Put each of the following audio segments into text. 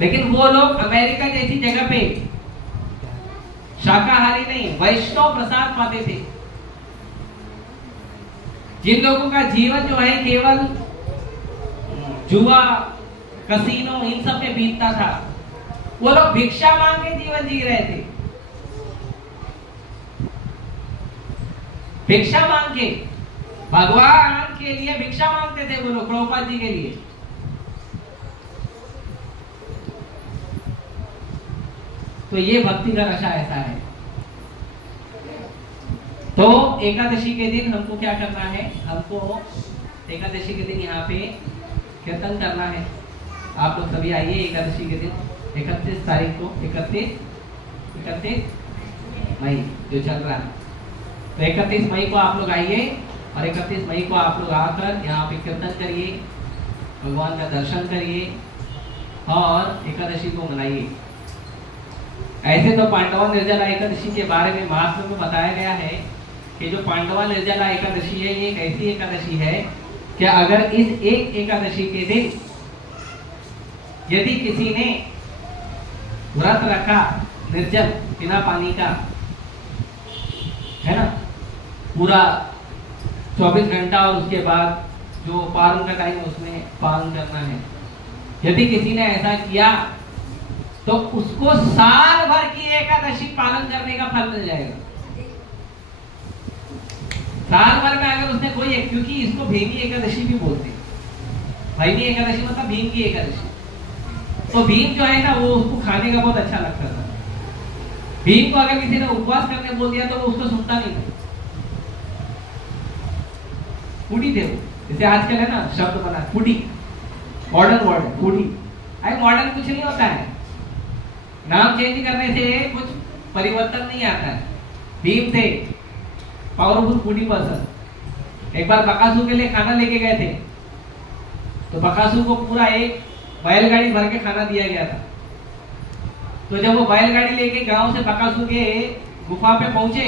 लेकिन वो लोग अमेरिका जैसी जगह पे शाकाहारी नहीं, वैष्णव प्रसाद पाते थे। जिन लोगों का जीवन जो है केवल जुआ, कसीनो, इन सब में बीतता था, वो लोग भिक्षा मांग के जीवन जी रहे थे। भिक्षा मांग के भगवान के लिए भिक्षा मांगते थे वो लोग, प्रभुपाद जी के लिए। तो ये भक्ति का नशा ऐसा है। तो एकादशी के दिन हमको क्या करना है? हमको एकादशी के दिन यहाँ पे कीर्तन करना है। आप लोग सभी आइए एकादशी के दिन, 31 तारीख को, 31 मई जो चल रहा है, तो 31 मई को आप लोग आइए और 31 मई को आप लोग आकर यहाँ पे कीर्तन करिए, भगवान का दर्शन करिए और एकादशी को मनाइए। ऐसे तो पांडवा निर्जला एकादशी के बारे में महात्म्य में बताया गया है कि जो पांडवा निर्जला एकादशी है, ये एक ऐसी एकादशी है कि अगर इस एक एकादशी के दिन यदि किसी ने व्रत रखा निर्जल बिना पानी का, है ना, पूरा 24 घंटा और उसके बाद जो पारण का टाइम उसमें पालन करना है, यदि किसी ने ऐसा किया तो उसको साल भर की एकादशी पालन करने का फल मिल जाएगा। साल भर में अगर उसने कोई, क्योंकि इसको भीमी एकादशी भी बोलते हैं। भीमी एकादशी मतलब भीम की एकादशी। तो भीम जो है ना, वो उसको खाने का बहुत अच्छा लगता था। भीम को अगर किसी ने उपवास करने बोल दिया तो वो उसको सुनता नहीं था। फूडी थे वो, जैसे आजकल है ना शब्द बना फूडी, मॉडर्न वर्ड फूडी। अरे मॉडर्न कुछ नहीं होता है, नाम चेंज करने से कुछ परिवर्तन नहीं आता है। भीम थे पावरफुल फूडी पर्सन। एक बार बकासुर के लिए खाना लेके गए थे, तो बकासुर को पूरा एक बैलगाड़ी भर के खाना दिया गया था। तो जब वो बैलगाड़ी लेके गांव से बकासुर के गुफा पे पहुंचे,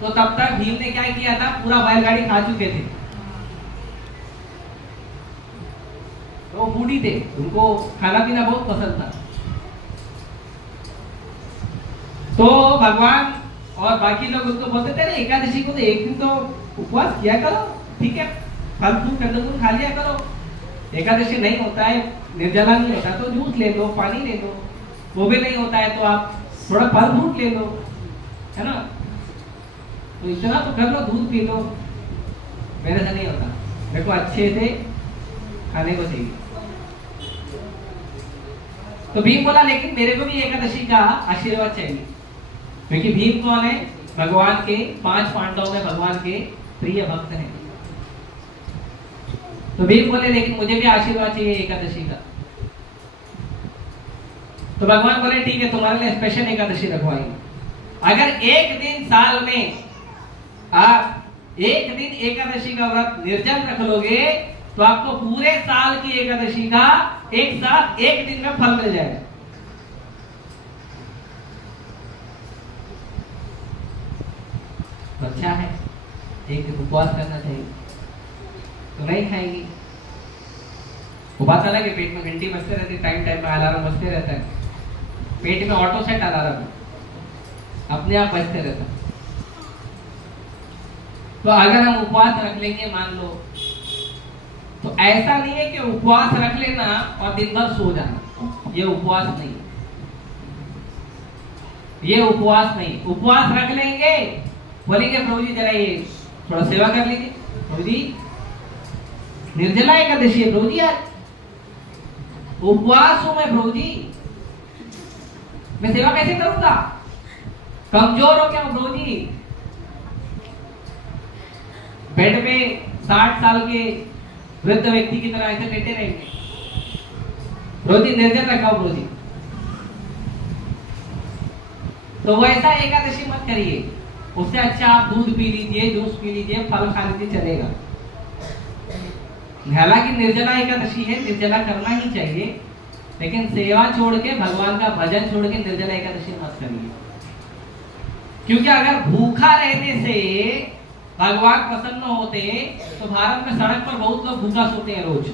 तो तब तक भीम ने क्या किया था, पूरा बैलगाड़ी खा चुके थे। तो वो फूडी थे, उनको खाना पीना बहुत पसंद था। तो भगवान और बाकी लोग उसको बोलते थे ना, एकादशी को तो एक दिन तो उपवास किया करो, ठीक है, फल फूल कंदमूल खा लिया करो। एकादशी नहीं होता है, निर्जला नहीं होता तो जूस ले लो, पानी ले लो, वो भी नहीं होता है तो आप थोड़ा फल फ्रूट ले लो, है ना, तो इतना तो कर लो, दूध पी लो। मेरे से नहीं होता, मेरे को अच्छे से खाने को चाहिए। तो भीम बोला लेकिन मेरे को भी एकादशी का आशीर्वाद चाहिए, क्योंकि भीम कौन है? भगवान के 5 पांडवों में भगवान के प्रिय भक्त हैं। तो भीम बोले लेकिन मुझे भी आशीर्वाद चाहिए एकादशी का। तो भगवान बोले ठीक है, तुम्हारे लिए स्पेशल एकादशी रखवाएंगे। अगर एक दिन साल में आप एक दिन एकादशी का व्रत निर्जल रख लोगे तो आपको पूरे साल की एकादशी का एक साथ एक दिन में फल मिल जाएगा। तो अच्छा है, एक दिन उपवास करना चाहिए। तो नहीं खाएंगी, उपवास अलग है, पेट में घंटी बजते रहती, टाइम टाइम पे अलार्म बजते रहता है, पेट में ऑटो सेट अलार्म अपने आप बजते रहता है। तो अगर हम उपवास रख लेंगे मान लो, तो ऐसा नहीं है कि उपवास रख लेना और दिन भर सो जाना, ये उपवास नहीं, ये उपवास नहीं। उपवास रख लेंगे, बोलेंगे प्रभु जी जरा ये थोड़ा सेवा कर लीजिए, प्रभु जी निर्जला एकादशी है प्रभु जी, आज उपवास हूं मैं प्रभु जी, मैं सेवा कैसे करूंगा, कमजोर हो क्या प्रभु जी। बेड पे 60 साल के वृद्ध व्यक्ति की तरह ऐसे लेटे रहेंगे, प्रभु जी निर्जल रखाओ प्रभु जी। तो वैसा एकादशी मत करिए, उससे अच्छा आप दूध पी लीजिए, जूस पी लीजिए, फल खा लीजिए, चलेगा। हालांकि निर्जला एकादशी है, निर्जला करना ही चाहिए, लेकिन सेवा छोड़ के, भगवान का भजन छोड़ के निर्जला एकादशी मत करिए। क्योंकि अगर भूखा रहने से भगवान प्रसन्न होते तो भारत में सड़क पर बहुत लोग भूखा सोते हैं रोज।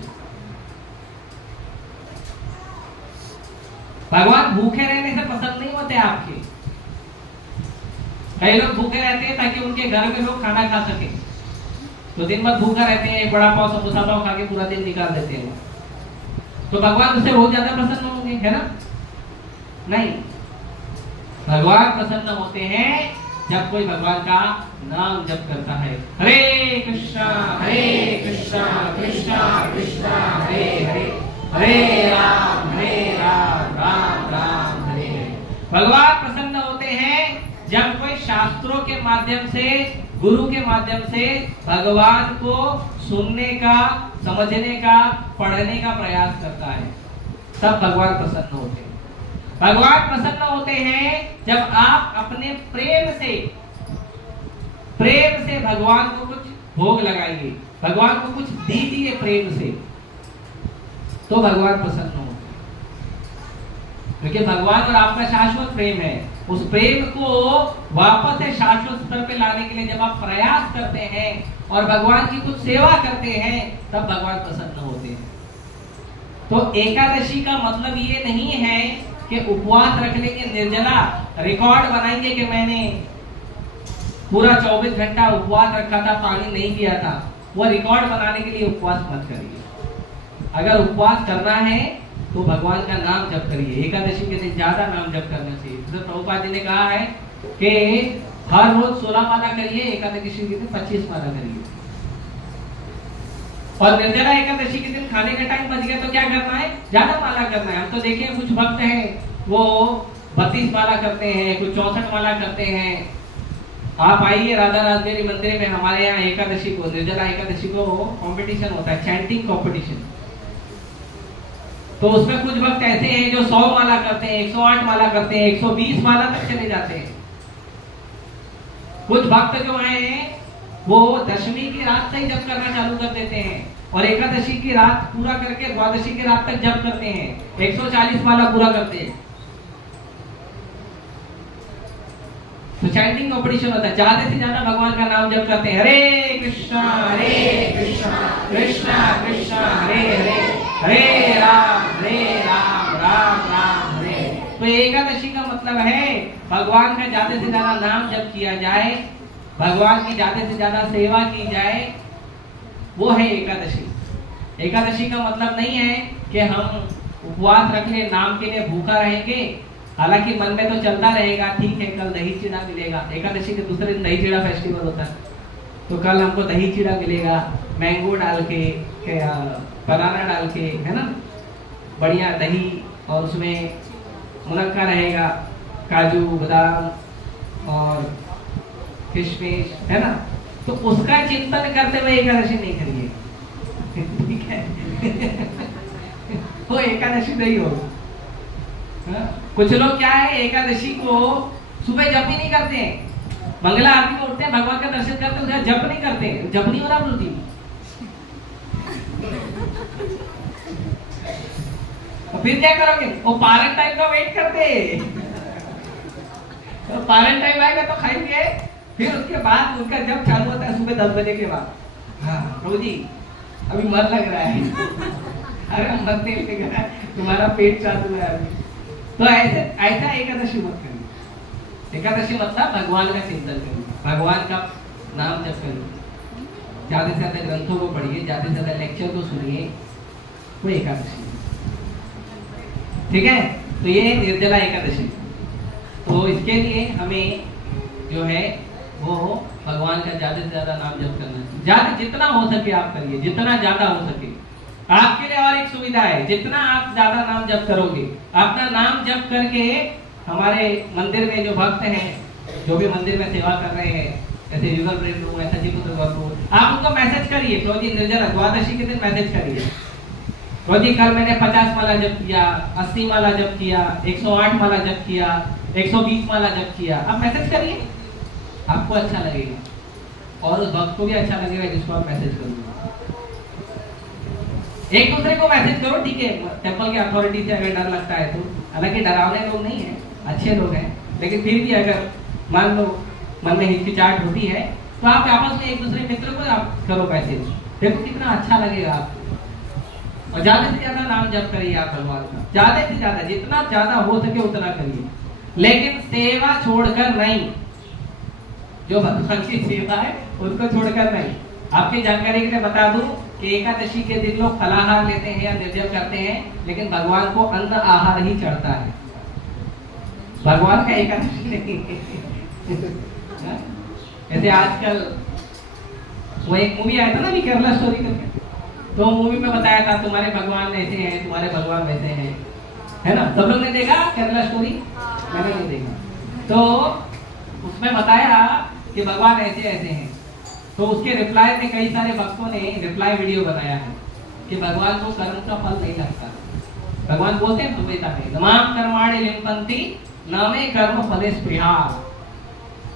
भगवान भूखे रहने से पसंद नहीं होते आपके। कई लोग भूखे रहते हैं ताकि उनके घर में लोग खाना खा सके, तो दिन भर भूखा रहते हैं, एक बड़ा पाव समोसा पाव खा के पूरा दिन निकाल देते हैं। तो भगवान उससे बहुत ज्यादा प्रसन्न होंगे, है ना? नहीं, भगवान प्रसन्न होते हैं जब कोई भगवान का नाम जप करता है। हरे कृष्णा कृष्णा कृष्णा हरे हरे, हरे राम राम राम हरे हरे। भगवान प्रसन्न होते हैं जब कोई शास्त्रों के माध्यम से, गुरु के माध्यम से भगवान को सुनने का, समझने का, पढ़ने का प्रयास करता है, तब भगवान प्रसन्न होते हैं। भगवान प्रसन्न होते हैं जब आप अपने प्रेम से भगवान को कुछ भोग लगाइए, भगवान को कुछ दीजिए प्रेम से, तो भगवान प्रसन्न होते हैं। क्योंकि भगवान और आपका शाश्वत प्रेम है, उस प्रेम को वापस से शाश्वत स्तर पे लाने के लिए जब आप प्रयास करते हैं और भगवान की कुछ सेवा करते हैं, तब भगवान प्रसन्न होते हैं। तो एकादशी का मतलब ये नहीं है कि उपवास रख लेंगे, निर्जला रिकॉर्ड बनाएंगे कि मैंने पूरा 24 घंटा उपवास रखा था, पानी नहीं पिया था। वो रिकॉर्ड बनाने के लिए उपवास मत करिए। अगर उपवास करना है तो भगवान का नाम जप करिए। एकादशी के दिन ज्यादा नाम जप करना चाहिए। जैसे प्रभुपाद जी ने कहा है कि हर रोज 16 माला करिए, एकादशी के दिन 25 माला करिए। और निर्जला एकादशी के दिन खाने का टाइम बच गया तो क्या करना है? ज्यादा माला करना है। हम तो देखे कुछ भक्त हैं वो 32 माला करते हैं, कुछ 64 माला करते हैं। आप आइए राधा राजगिरी मंदिर में, हमारे यहाँ एकादशी को, निर्जला एकादशी को कंपटीशन होता है, चैंटिंग कंपटीशन। तो उसमें कुछ भक्त ऐसे हैं जो 100 माला करते हैं, 108 माला करते हैं, 120 माला तक चले जाते हैं। कुछ भक्त जो हैं वो दशमी की रात से ही जप करना चालू कर देते हैं और एकादशी की रात पूरा करके द्वादशी की रात तक जप करते हैं, 140 माला पूरा करते हैं। तो चैंटिंग कंपटीशन होता है, ज्यादा से ज्यादा भगवान का नाम जप करते हैं। हरे कृष्णा कृष्णा कृष्णा हरे हरे, हरे राम राम राम हरे। तो एकादशी का मतलब है भगवान का ज्यादा से ज्यादा नाम जप किया जाए, भगवान की ज्यादा से ज्यादा सेवा की जाए, वो है एकादशी। एकादशी का मतलब नहीं है कि हम उपवास रख ले, नाम के लिए भूखा रहेंगे, हालांकि मन में तो चलता रहेगा ठीक है कल दही चीड़ा मिलेगा। एकादशी के दूसरे दिन दही चीड़ा फेस्टिवल होता है, तो कल हमको दही चीड़ा मिलेगा, मैंगो डाल के, बनाना डाल के, है ना, बढ़िया दही, और उसमें मुनक्का रहेगा, काजू बादाम और किशमिश, है ना। तो उसका चिंतन करते हुए एकादशी नहीं करिए, ठीक है। वो एकादशी नहीं होगी। कुछ लोग क्या है, एकादशी को सुबह जप ही नहीं करते हैं, मंगला आरती में उठते हैं, भगवान का दर्शन करते हैं, जप नहीं करते, जप नहीं हो रहा बोलती। तो फिर क्या करोगे? वो पारण टाइम का वेट करते, तो पारण टाइम आएगा तो खाएंगे, फिर उसके बाद उनका जप चालू होता है सुबह 10 बजे के बाद। हाँ प्रभु जी अभी मन लग रहा है, अरे मन नहीं लग रहा है, तुम्हारा पेट चालू है अभी। तो ऐसा एकादशी मत करिए। एकादशी मतलब भगवान का चिंतन करिए, भगवान का नाम जप करिए, ज्यादा से ज्यादा ग्रंथों को पढ़िए, ज्यादा से ज्यादा लेक्चर को सुनिए, वो एकादशी, ठीक है। तो ये है निर्जला एकादशी। तो इसके लिए हमें जो है वो भगवान का ज्यादा से ज्यादा नाम जप करना चाहिए। ज्यादा जितना हो सके आप करिए, जितना ज्यादा हो सके। आपके लिए और एक सुविधा है, जितना आप ज्यादा नाम जप करोगे, अपना नाम जप करके हमारे मंदिर में जो भक्त हैं, जो भी मंदिर में सेवा कर रहे हैं, जैसे युगल प्रेम रूम, ऐसा जी कुछ, आप उनको मैसेज करिए, तो जी निर्जला द्वादशी के दिन मैसेज करिए, तो जी कल मैंने 50 माला जप किया, 80 माला जप किया, 108 माला जप किया, 120 माला जप किया। आप मैसेज करिए, आपको अच्छा लगेगा और उस भक्त को भी अच्छा लगेगा जिसको आप मैसेज करोगे। एक दूसरे को मैसेज करो, ठीक है। टेम्पल की अथॉरिटी से अगर डर लगता है तो, हालांकि डरावने लोग नहीं है, अच्छे लोग हैं, लेकिन फिर भी अगर मान लो मन में हिचकिचाहट होती है तो आप आपस में एक दूसरे मित्र को आप करो मैसेज, देखो कितना अच्छा लगेगा आपको। और ज्यादा से ज्यादा नाम जप करिए आप भगवान का, ज्यादा से ज्यादा, जितना ज्यादा हो सके उतना करिए, लेकिन सेवा छोड़कर नहीं। जो भगवान की सेवा है उसको छोड़कर नहीं। आपकी जानकारी के लिए बता दूं कि एकादशी के दिन लोग फलाहार लेते हैं या निर्जल करते हैं, लेकिन भगवान को अन्न आहार ही चढ़ता है, भगवान का एकादशी नहीं। जैसे आजकल वो एक मूवी आया था ना भी, केरला स्टोरी करके, तो मूवी में बताया था तुम्हारे भगवान ऐसे हैं, तुम्हारे भगवान वैसे हैं, है ना? सब लोग ने देखा केरला स्टोरी? मैंने नहीं देखा। तो उसमें बताया कि भगवान ऐसे ऐसे हैं, तो उसके रिप्लाई में कई सारे भक्तों ने रिप्लाई वीडियो बनाया है कि भगवान को कर्म का फल नहीं लगता। भगवान बोलते हैं सुविधा में नमाम कर्माणि लिम्पन्ति न मे कर्म फले स्पृहा।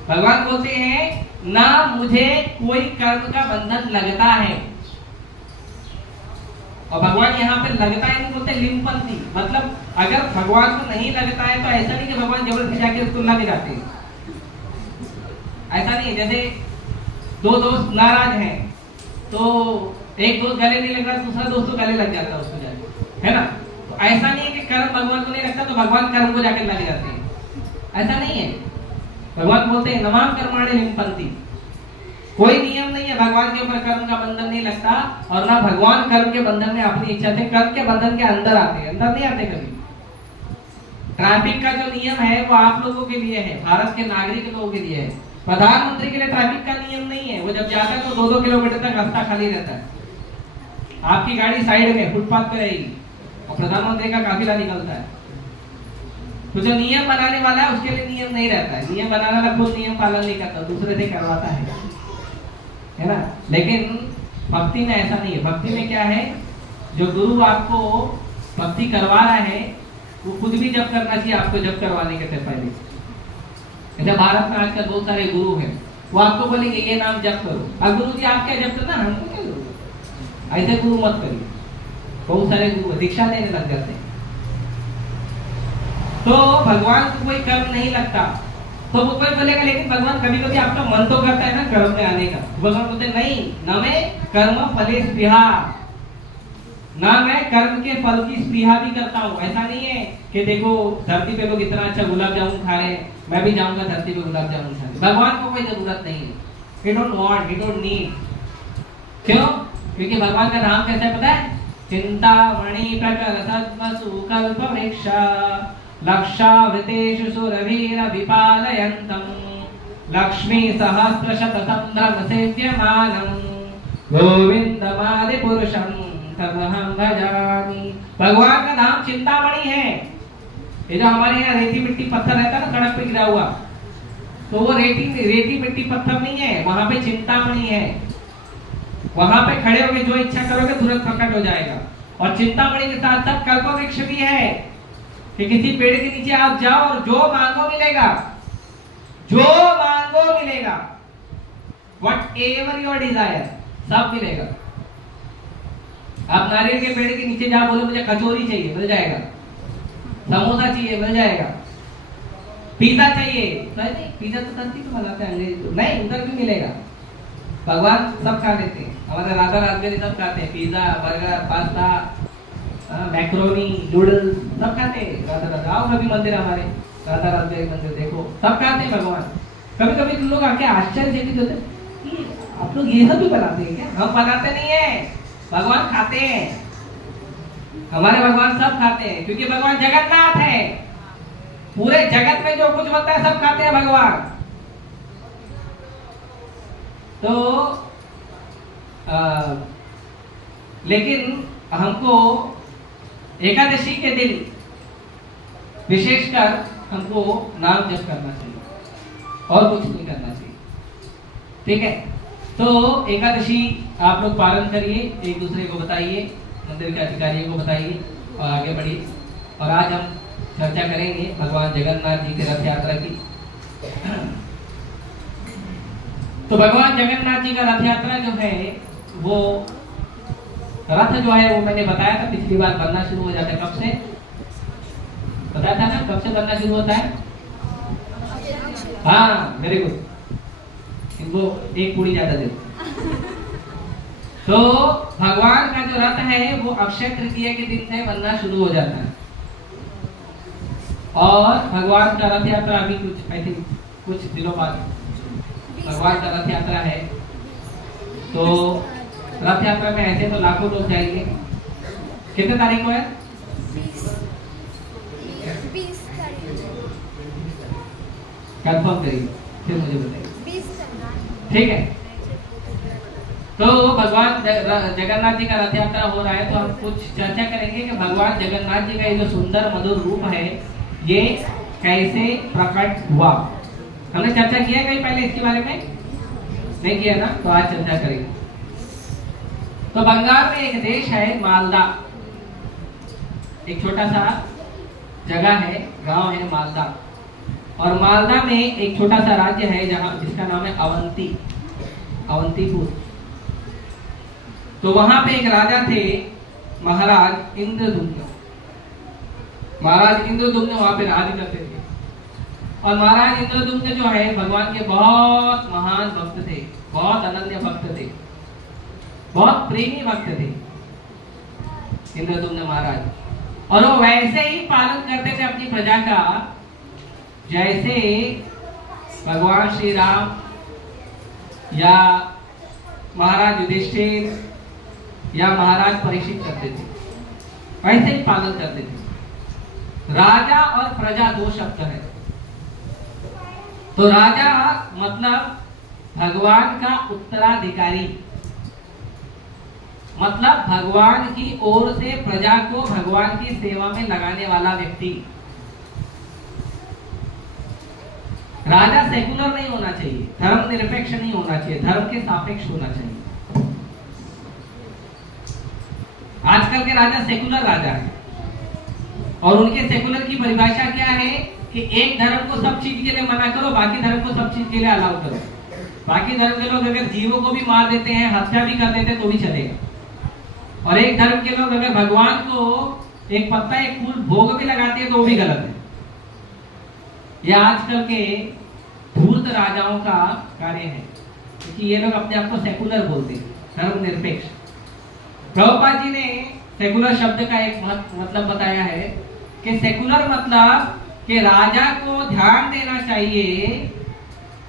भगवान बोलते हैं ना मुझे कोई कर्म का बंधन लगता है, और भगवान यहाँ पे लगता है नहीं बोलते, लिम्पन्ति, मतलब अगर भगवान को नहीं लगता है तो ऐसा नहीं कि भगवान जबरदस्ती जाके उसको लग जाते हैं, ऐसा नहीं है। जैसे दो दोस्त नाराज हैं तो एक दोस्त गले नहीं लग रहा, दूसरा दोस्त तो गले लग जाता है उसको जाके, है ना? तो ऐसा नहीं है कि कर्म भगवान को नहीं लगता तो भगवान कर्म को जाके लग जाते हैं, ऐसा नहीं है। भगवान बोलते हैं नमाम कर्माणि लिम्पन्ति, कोई नियम नहीं है, भगवान के ऊपर कर्म का बंधन नहीं लगता, और ना भगवान कर्म के बंधन में अपनी इच्छा से कर्म के बंधन के अंदर आते हैं, अंदर नहीं आते कभी। ट्रैफिक का जो नियम है वो आप लोगों के लिए है, भारत के नागरिक लोगों के लिए है, प्रधानमंत्री के लिए ट्रैफिक का नियम नहीं है। वो जब जाता है तो 2-2 किलोमीटर तक रास्ता खाली रहता है, आपकी गाड़ी साइड में फुटपाथ पे रहेगी और प्रधानमंत्री का काफिला निकलता है। तो जो नियम बनाने वाला है उसके लिए नियम नहीं रहता है, नियम बनाने वाला खुद नियम पालन नहीं करता, दूसरे से करवाता है ना? लेकिन भक्ति में ऐसा नहीं है। भक्ति में क्या है, जो गुरु आपको भक्ति करवा रहा है वो खुद भी जप करना चाहिए आपको, जप करवाने के पहले। जैसे भारत में आजकल बहुत सारे गुरु हैं, वो आपको बोलेंगे ये नाम जप करो, अब गुरु जी आप क्या जप करना, हमको क्या जरूरत, ऐसे गुरु मत करिए। बहुत सारे गुरु दीक्षा देने लग जाते हैं, तो भगवान को कोई कर्म नहीं लगता। तो वो कोई बोलेगा लेकिन भगवान कभी कभी आपका मन तो करता है ना कर्म में आने का, भगवान बोलते नहीं, न मैं कर्म फले स्पृहा, ना मैं कर्म के फल की स्पृहा भी करता हूँ। ऐसा नहीं है कि देखो धरती पे लोग इतना अच्छा गुलाब जामुन खा रहे हैं, मैं भी जाऊंगा धरती पे गुलाब जामुन खाने। भगवान को कोई जरूरत नहीं है, he don't want, he don't need। क्यों? क्योंकि भगवान का नाम कैसा है पता है? चिंतामणि प्रकर सद्वसु कल्प वृक्ष लक्षावृतेषु सुरवीर विपालयन्तम् लक्ष्मी सहस्रशत संभ्रम सेव्यमानम् गोविंदमादि पुरुषं तमहं भजामि। भगवान का नाम चिंतामणि है। ये जो हमारे यहाँ रेती मिट्टी पत्थर रहता है ना सड़क पे गिरा हुआ, तो वो रेती मिट्टी पत्थर नहीं है, वहां पे चिंतामणि है। वहां पे खड़े होकर जो इच्छा करोगे तुरंत प्रकट हो जाएगा। और चिंतामणि के साथ साथ कल्प वृक्ष भी है कि किसी पेड़ के नीचे आप जाओ और जो मांगो मिलेगा, जो मांगो मिलेगा, whatever your desire सब मिलेगा। आप नारियल के पेड़ के नीचे जाओ, बोलो मुझे कचौरी चाहिए, मिल जाएगा। समोसा चाहिए, मिल जाएगा। पिज्जा चाहिए, नहीं पिज्जा तो धरती पे बनाते हैं अंग्रेज, नहीं उधर भी मिलेगा। भगवान सब खा लेते हैं, हमारे राधा राजगरी सब खाते हैं, pizza burger pasta macaroni noodles सब खाते हैं। राधा राधा आओ कभी मंदिर, हमारे राधा राजगरी मंदिर देखो, सब खाते हैं भगवान। कभी कभी लोग आके आश्चर्यचकित होते हैं, आप लोग ये सब भी बनाते हैं क्या? हम बनाते नहीं है, भगवान खाते हैं। हमारे भगवान सब खाते हैं क्योंकि भगवान जगन्नाथ है। पूरे जगत में जो कुछ बनता है सब खाते हैं भगवान। तो लेकिन हमको एकादशी के दिन विशेषकर हमको नाम जप करना चाहिए और कुछ नहीं करना चाहिए, ठीक है? तो एकादशी आप लोग पालन करिए, एक दूसरे को बताइए, मंदिर के अधिकारियों को बताइए और आगे बढ़िए। और आज हम चर्चा करेंगे भगवान जगन्नाथ जी की रथ यात्रा की। तो भगवान जगन्नाथ जी का रथ यात्रा जो है, वो रथ जो है वो मैंने बताया था पिछली बार बनना शुरू हो जाता है। कब से बताया था ना, कब से बनना शुरू होता है? हाँ वेरी गुड, इनको एक पूरी ज्यादा दे। तो भगवान का जो रथ है वो अक्षय तृतीया के दिन से बनना शुरू हो जाता है और भगवान का रथ यात्रा अभी कुछ आई थिंक कुछ दिनों बाद भगवान का रथ यात्रा है। तो रथ यात्रा में ऐसे तो लाखों लोग जाएंगे। कितने तारीख को है? 20 तारीख। कंफर्म करिए फिर मुझे बताइए। 20 तारीख। ठीक है। तो भगवान जगन्नाथ जी का रथ यात्रा हो रहा है तो हम कुछ चर्चा करेंगे कि भगवान जगन्नाथ जी का ये जो सुंदर मधुर रूप है ये कैसे प्रकट हुआ। हमने चर्चा किया कहीं पहले इसके बारे में? नहीं किया ना? तो आज चर्चा करेंगे। तो बंगाल में एक देश है मालदा, एक छोटा सा जगह है, गांव है मालदा। और मालदा में एक छोटा सा राज्य है जहां जिसका नाम है अवंतीपुर। तो वहां पे एक राजा थे महाराज इंद्रदुम्न। महाराज इंद्रदुम्न वहां पे राज करते थे और महाराज इंद्रदुम्न जो है भगवान के बहुत महान भक्त थे, बहुत अनन्य भक्त थे, बहुत प्रेमी भक्त थे इंद्रदुम्न महाराज। और वो वैसे ही पालन करते थे अपनी प्रजा का जैसे भगवान श्री राम या महाराज युधिष्ठिर या महाराज परीक्षित करते थे, वैसे ही पालन करते थे। राजा और प्रजा दो शब्द है। तो राजा मतलब भगवान का उत्तराधिकारी, मतलब भगवान की ओर से प्रजा को भगवान की सेवा में लगाने वाला व्यक्ति। राजा सेकुलर नहीं होना चाहिए, धर्म निरपेक्ष नहीं होना चाहिए, धर्म के सापेक्ष होना चाहिए। आजकल के राजा सेकुलर राजा है और उनके सेकुलर की परिभाषा क्या है कि एक धर्म को सब चीज के लिए मना करो, बाकी धर्म को सब चीज के लिए अलाउ करो। बाकी धर्म के लोग अगर जीवों को भी मार देते हैं, हत्या भी कर देते हैं तो भी चलेगा। और एक धर्म के लोग अगर भगवान को एक पत्ता एक फूल भोग भी लगाते हैं तो वो भी गलत है। यह आजकल के धूर्त राजाओं का कार्य है क्योंकि ये लोग अपने आप को सेकुलर बोलते हैं, धर्म निरपेक्ष। प्रभुपाद जी ने सेकुलर शब्द का एक मतलब बताया है कि सेकुलर मतलब कि राजा को ध्यान देना चाहिए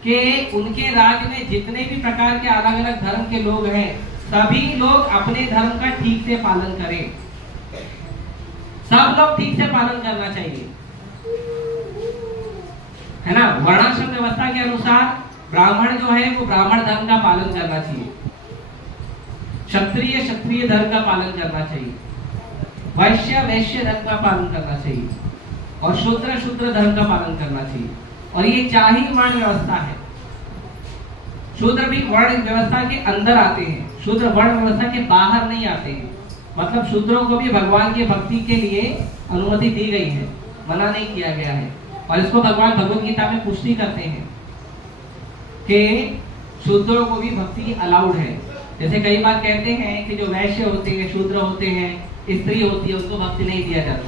कि उनके राज्य में जितने भी प्रकार के अलग अलग धर्म के लोग हैं सभी लोग अपने धर्म का ठीक से पालन करें। सब लोग ठीक से पालन करना चाहिए, है ना। वर्णाश्रम व्यवस्था के अनुसार ब्राह्मण जो है वो ब्राह्मण धर्म का पालन करना चाहिए, क्षत्रिय क्षत्रिय धर्म का पालन करना चाहिए, वैश्य वैश्य धर्म का पालन करना चाहिए और शूद्र शूद्र धर्म का पालन करना चाहिए। और ये 4 ही वर्ण व्यवस्था है। शूद्र भी वर्ण व्यवस्था के अंदर आते हैं, शूद्र वर्ण व्यवस्था के बाहर नहीं आते हैं। मतलब शूद्रों को भी भगवान की भक्ति के लिए अनुमति दी गई है, मना नहीं किया गया है। और इसको भगवान भगवत गीता में पुष्टि करते हैं कि शूद्रों को भी भक्ति अलाउड है। जैसे कई बार कहते हैं कि जो वैश्य होते हैं, शूद्र होते हैं, स्त्री होती है, उनको भक्ति नहीं दिया जाता।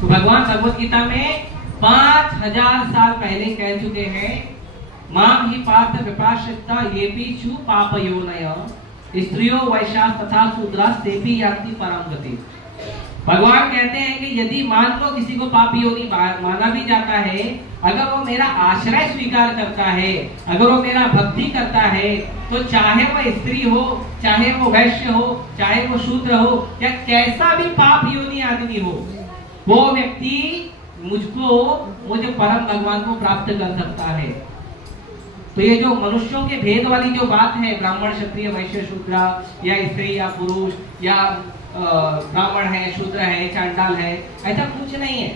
तो भगवान भगवत गीता में 5000 साल पहले कह चुके हैं, माम ही पार्थ विपाश्रिता ये भी चू पापयोनय स्त्रियों वैश्या तथा शूद्रा सेपी याति परम गति। भगवान कहते हैं कि यदि मान लो किसी को पाप योनि माना भी जाता है, अगर वो मेरा आश्रय स्वीकार करता है, अगर वो मेरा भक्ति करता है, तो चाहे वो स्त्री हो, चाहे वो वैश्य हो, चाहे वो शूद्र हो या कैसा भी पाप योनि आदमी हो, वो व्यक्ति मुझे परम भगवान को प्राप्त कर सकता है। तो ये जो मनुष्यों के भेद वाली जो बात है, ब्राह्मण क्षत्रिय वैश्य शूद्र या स्त्री या पुरुष या ब्राह्मण है शूद्र है चांडाल है, ऐसा कुछ नहीं है।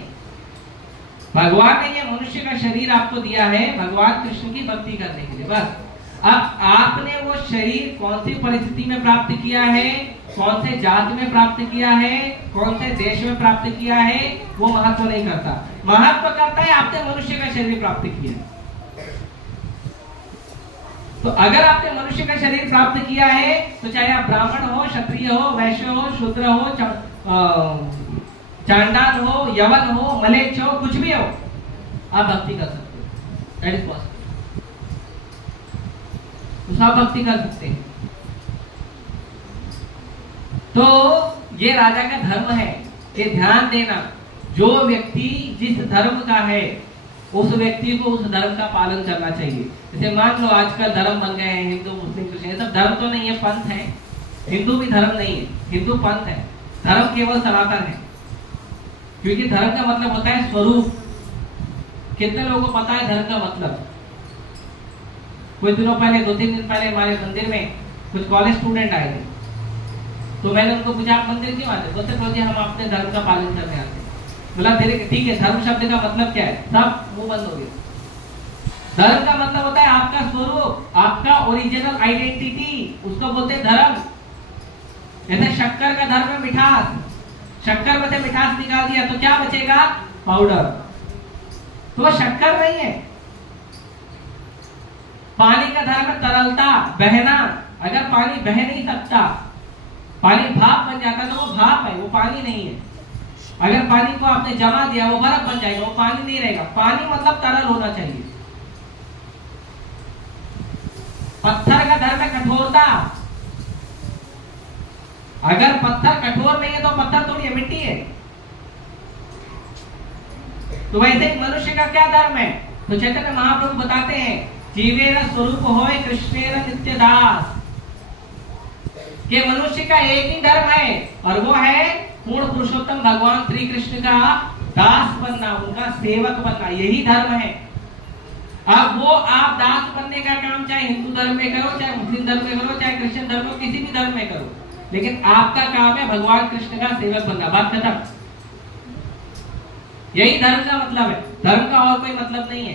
भगवान ने ये मनुष्य का शरीर आपको दिया है भगवान कृष्ण की भक्ति करने के लिए, बस। अब आपने वो शरीर कौन सी परिस्थिति में प्राप्त किया है, कौन से जात में प्राप्त किया है, कौन से देश में प्राप्त किया है, वो महत्व नहीं करता। महत्व करता है आपने मनुष्य का शरीर प्राप्त किया है। तो अगर आपने मनुष्य का शरीर प्राप्त किया है तो चाहे आप ब्राह्मण हो, क्षत्रिय हो, वैश्य हो, शूद्र हो, चांडाल हो, यवन हो, मलेच्छ हो, कुछ भी हो, आप भक्ति कर सकते हो। That is possible. तो सब भक्ति कर सकते हैं। तो ये राजा का धर्म है कि ध्यान देना, जो व्यक्ति जिस धर्म का है उस व्यक्ति को उस धर्म का पालन करना चाहिए। जैसे मान लो आजकल धर्म बन गए हैं हिंदू, मुस्लिम, क्रिश्चियन, सब धर्म तो नहीं है, पंथ है। हिंदू भी धर्म नहीं है, हिंदू पंथ है। धर्म केवल सनातन है, क्योंकि धर्म का मतलब होता है स्वरूप। कितने लोगों को पता है धर्म का मतलब? कुछ दिनों पहले, 2-3 दिन पहले हमारे मंदिर में कुछ कॉलेज स्टूडेंट आए थे, तो मैंने उनको पूछा आप मंदिर क्यों आते? बोलते बोलते हम अपने धर्म का पालन करने आते हैं। बोला ठीक है, धर्म शब्द का मतलब क्या है? सब मुंह बंद हो गया। धर्म का मतलब होता है आपका स्वरूप, आपका ओरिजिनल आइडेंटिटी, उसको बोलते हैं धर्म। जैसे शक्कर का धर्म है मिठास, शक्कर में से मिठास निकाल दिया तो क्या बचेगा? पाउडर। तो शक्कर नहीं है। पानी का धर्म है तरलता, बहना। अगर पानी बह नहीं सकता, पानी भाप बन जाता तो वो भाप है, वो पानी नहीं है। अगर पानी को आपने जमा दिया वो बर्फ बन जाएगा, वो पानी नहीं रहेगा। पानी मतलब तरल होना चाहिए। पत्थर का धर्म है कठोरता। अगर पत्थर कठोर नहीं है तो पत्थर थोड़ी है, मिट्टी है। तो वैसे ही मनुष्य का क्या धर्म है? तो चैतन्य महाप्रभु बताते हैं, जीवेर स्वरूप होय कृष्णेर नित्य दास। कि मनुष्य का एक ही धर्म है और वो है पूर्ण पुरुषोत्तम भगवान श्री कृष्ण का दास बनना, उनका सेवक बनना, यही धर्म है। अब वो आप दास बनने का काम चाहे हिंदू धर्म में करो, चाहे मुस्लिम धर्म में करो, चाहे क्रिश्चियन धर्म में, किसी भी धर्म में करो, लेकिन आपका काम है भगवान कृष्ण का सेवक बनना। बात खत्म। यही धर्म का मतलब है, धर्म का और कोई मतलब नहीं है।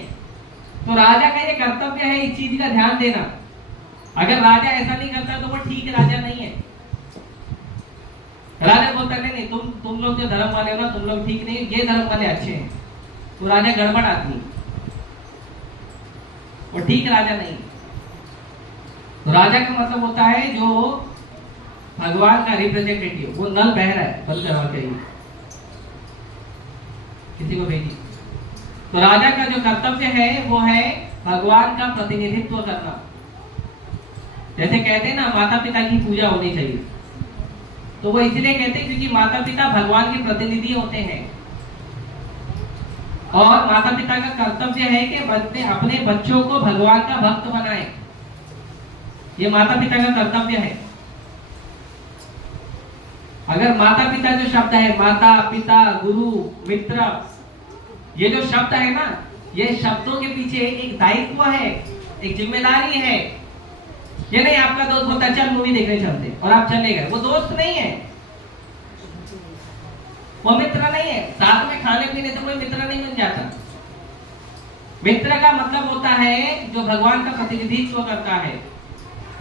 तो राजा का ये कर्तव्य है इस चीज का ध्यान देना। अगर राजा ऐसा नहीं करता तो वो ठीक राजा नहीं है। राजा बोलता नहीं, तुम लोग जो धर्म वाले हो ना, तुम लोग ठीक नहीं, ये धर्म वाले अच्छे हैं। तो राजा गड़बड़ आदमी, वो ठीक राजा नहीं। तो राजा का मतलब होता है जो भगवान का रिप्रेजेंटेटिव। वो नल बह रहा है, बंद करवा चाहिए, किसी को भेजिए। तो राजा का जो कर्तव्य है वो है भगवान का प्रतिनिधित्व करना। जैसे कहते हैं ना, माता पिता की पूजा होनी चाहिए, तो वो इसलिए कहते हैं क्योंकि माता पिता भगवान के प्रतिनिधि होते हैं। और माता पिता का कर्तव्य है कि बच्चे अपने बच्चों को भगवान का भक्त बनाएं। ये माता पिता का कर्तव्य है। अगर माता पिता जो शब्द है, माता पिता गुरु मित्र, ये जो शब्द है ना, ये शब्दों के पीछे एक दायित्व है, एक जिम्मेदारी है। ये नहीं आपका दोस्त बोलता चल मूवी देखने चलते और आप चले गए, वो दोस्त नहीं है, वो मित्र नहीं है। साथ में खाने पीने से कोई मित्र नहीं बन जाता। मित्र का मतलब होता है जो भगवान का प्रतिनिधित्व करता है।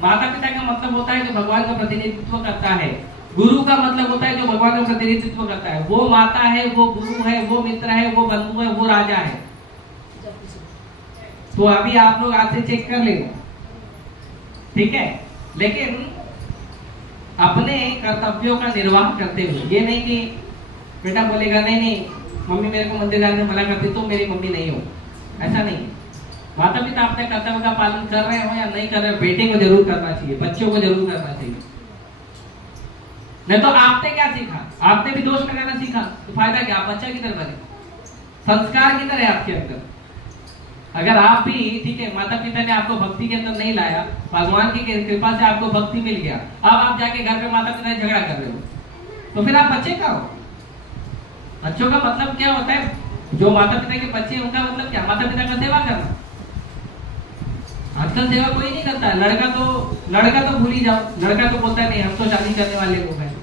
माता पिता का मतलब होता है जो भगवान का प्रतिनिधित्व करता है। गुरु का मतलब होता है जो भगवान का प्रतिनिधित्व करता है। वो माता है, वो गुरु है, वो मित्र है, वो बंधु है, वो राजा है। तो अभी आप लोग आज से चेक कर लेना, ठीक है। लेकिन अपने कर्तव्यों का निर्वाह करते हुए, ये नहीं कि बेटा बोलेगा नहीं मम्मी मेरे को मंदिर जाने मना करती तो मेरी मम्मी नहीं हो, ऐसा नहीं। माता पिता अपने कर्तव्य का पालन कर रहे हो या नहीं कर रहे हो, बेटे को जरूर करना चाहिए, बच्चों को जरूर करना चाहिए। नहीं तो आपने क्या सीखा? आपने भी दोष लगाना सीखा तो फायदा क्या? आप बच्चा किधर बने, संस्कार किधर है आपके अंदर? अगर आप भी ठीक है, माता पिता ने आपको भक्ति के अंदर नहीं लाया, भगवान की कृपा से आपको भक्ति मिल गया, अब आप जाके घर पे माता पिता से झगड़ा कर रहे हो, तो फिर आप बच्चे का हो। बच्चों का मतलब क्या होता है? जो माता पिता के बच्चे, उनका मतलब क्या? माता पिता का सेवा करना। आजकल सेवा कोई नहीं करता है। लड़का तो भूल ही जाओ, लड़का तो बोलता है नहीं हम तो शादी करने वाले लोग हैं,